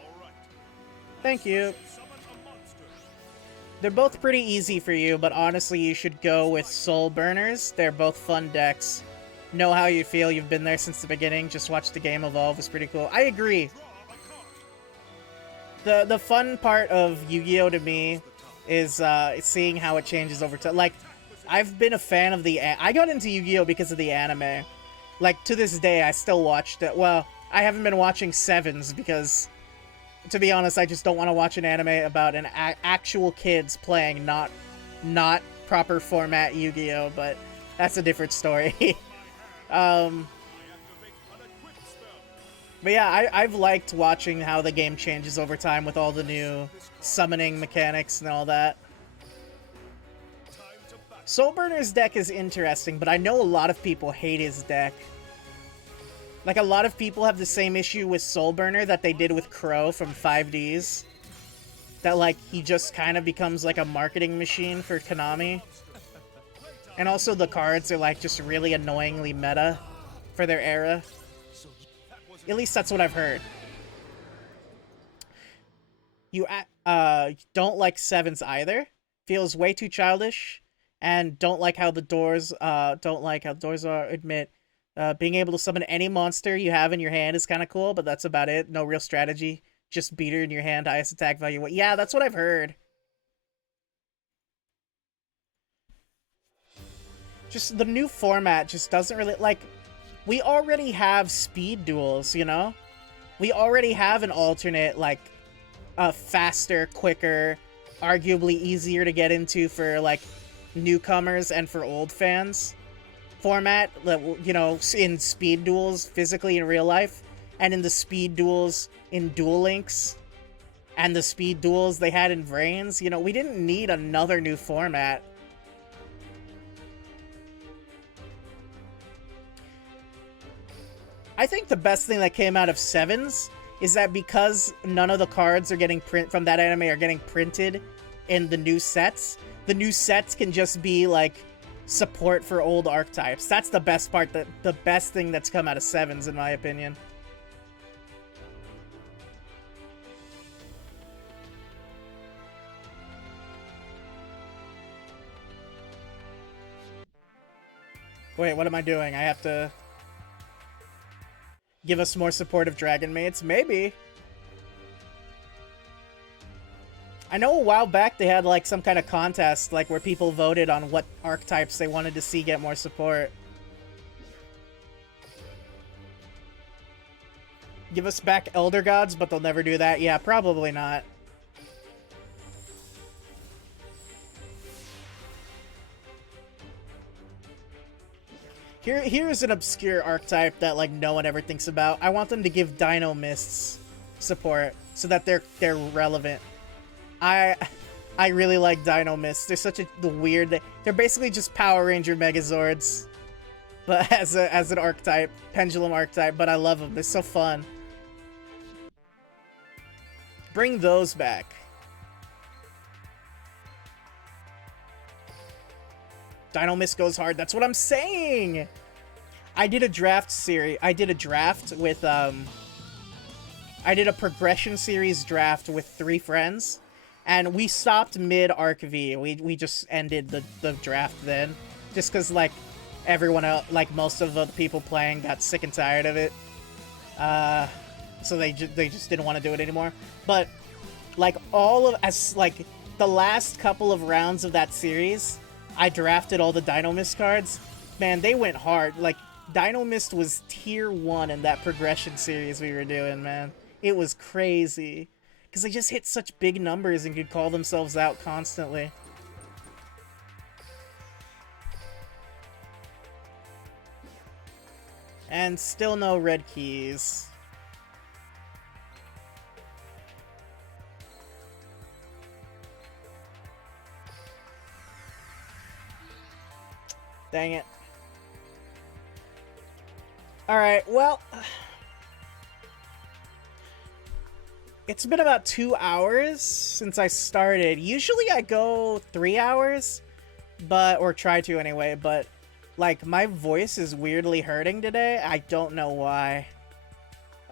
All right. Thank you. Summon a monster. They're both pretty easy for you, but honestly, you should go with Soul Burners. They're both fun decks. know how you feel. You've been there since the beginning. Just watch the game evolve. It's pretty cool. I agree. The fun part of Yu-Gi-Oh to me is seeing how it changes over time. Like, I've been a fan of I got into Yu-Gi-Oh because of the anime. Like, to this day, I still watched it. Well, I haven't been watching Sevens because, to be honest, I just don't want to watch an anime about an actual kids playing not proper format Yu-Gi-Oh, but that's a different story. But yeah, I've liked watching how the game changes over time with all the new summoning mechanics and all that. Soulburner's deck is interesting, but I know a lot of people hate his deck. Like, a lot of people have the same issue with Soulburner that they did with Crow from 5Ds. That, like, he just kind of becomes like a marketing machine for Konami. And also the cards are, like, just really annoyingly meta for their era. At least that's what I've heard. You don't like Sevens either. Feels way too childish. And don't like how the doors are. Admit, being able to summon any monster you have in your hand is kind of cool, but that's about it. No real strategy. Just beater in your hand, highest attack value. Yeah, that's what I've heard. Just the new format just doesn't really, like, we already have speed duels, you know? We already have an alternate, like, a faster, quicker, arguably easier to get into for, like, newcomers and for old fans format, you know, in speed duels physically in real life, and in the speed duels in Duel Links, and the speed duels they had in Vrains. You know, we didn't need another new format. I think the best thing that came out of Sevens is that because none of the cards are getting from that anime are getting printed in the new sets can just be like support for old archetypes. That's the best part, the best thing that's come out of Sevens, in my opinion. Wait, what am I doing? I have to give us more supportive dragon mates? Maybe. I know a while back they had like some kind of contest, like where people voted on what archetypes they wanted to see get more support. Give us back Elder Gods, but they'll never do that. Yeah, probably not. Here's an obscure archetype that like no one ever thinks about. I want them to give Dino Mists support so that they're relevant. I really like Dino Mists. They're such the weird. They're basically just Power Ranger Megazords, but as an archetype, pendulum archetype. But I love them. They're so fun. Bring those back. Dino Mist goes hard. That's what I'm saying. I did a draft series. I did a draft with I did a progression series draft with 3 friends, and we stopped mid Arc V. We just ended the draft then, just because like everyone else, like most of the people playing, got sick and tired of it. So they just didn't want to do it anymore. But like the last couple of rounds of that series, I drafted all the Dino Mist cards. Man, they went hard. Like, Dino Mist was tier 1 in that progression series we were doing, man. It was crazy. Because they just hit such big numbers and could call themselves out constantly. And still no red keys. Dang it. Alright, well, it's been about 2 hours since I started. Usually I go 3 hours, or try to anyway, but like my voice is weirdly hurting today. I don't know why.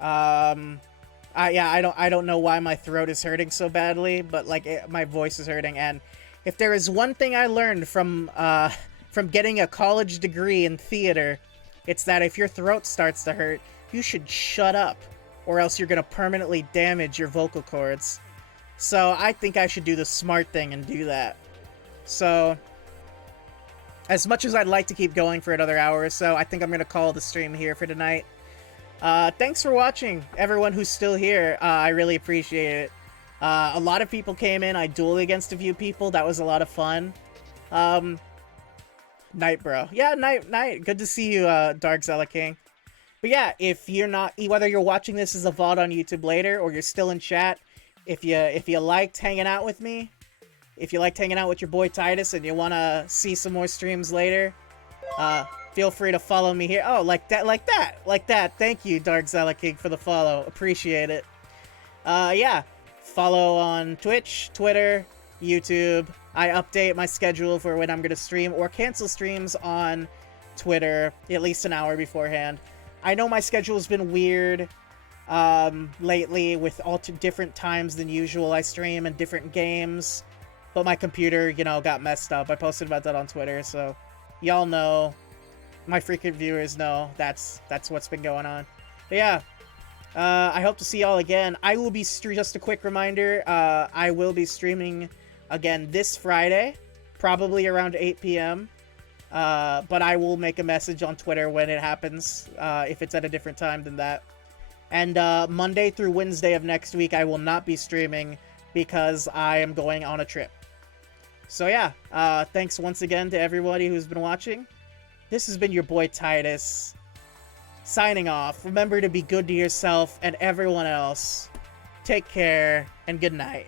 I don't know why my throat is hurting so badly, but like my voice is hurting. And if there is one thing I learned from getting a college degree in theater, It's that if your throat starts to hurt, you should shut up, or else you're gonna permanently damage your vocal cords. So I think I should do the smart thing and do that. So, as much as I'd like to keep going for another hour or so, I think I'm gonna call the stream here for tonight. Thanks for watching, everyone who's still here. I really appreciate it. A lot of people came in. I dueled against a few people. That was a lot of fun. Night, bro. Yeah, night. Good to see you, Dark Zella King. But yeah, if you're not, whether you're watching this as a VOD on YouTube later or you're still in chat, if you liked hanging out with me, if you liked hanging out with your boy Titus and you want to see some more streams later, feel free to follow me here. Oh, like that. Thank you, Dark Zella King, for the follow. Appreciate it. Yeah. Follow on Twitch, Twitter, YouTube. I update my schedule for when I'm going to stream or cancel streams on Twitter at least an hour beforehand. I know my schedule's been weird lately with different times than usual I stream and different games, but my computer, you know, got messed up. I posted about that on Twitter, so y'all know, my frequent viewers know that's what's been going on. But yeah. I hope to see y'all again. I will be just a quick reminder, I will be streaming again this Friday, probably around 8 p.m. But I will make a message on Twitter when it happens, if it's at a different time than that. And Monday through Wednesday of next week, I will not be streaming because I am going on a trip. So yeah, thanks once again to everybody who's been watching. This has been your boy Titus, signing off. Remember to be good to yourself and everyone else. Take care, and good night.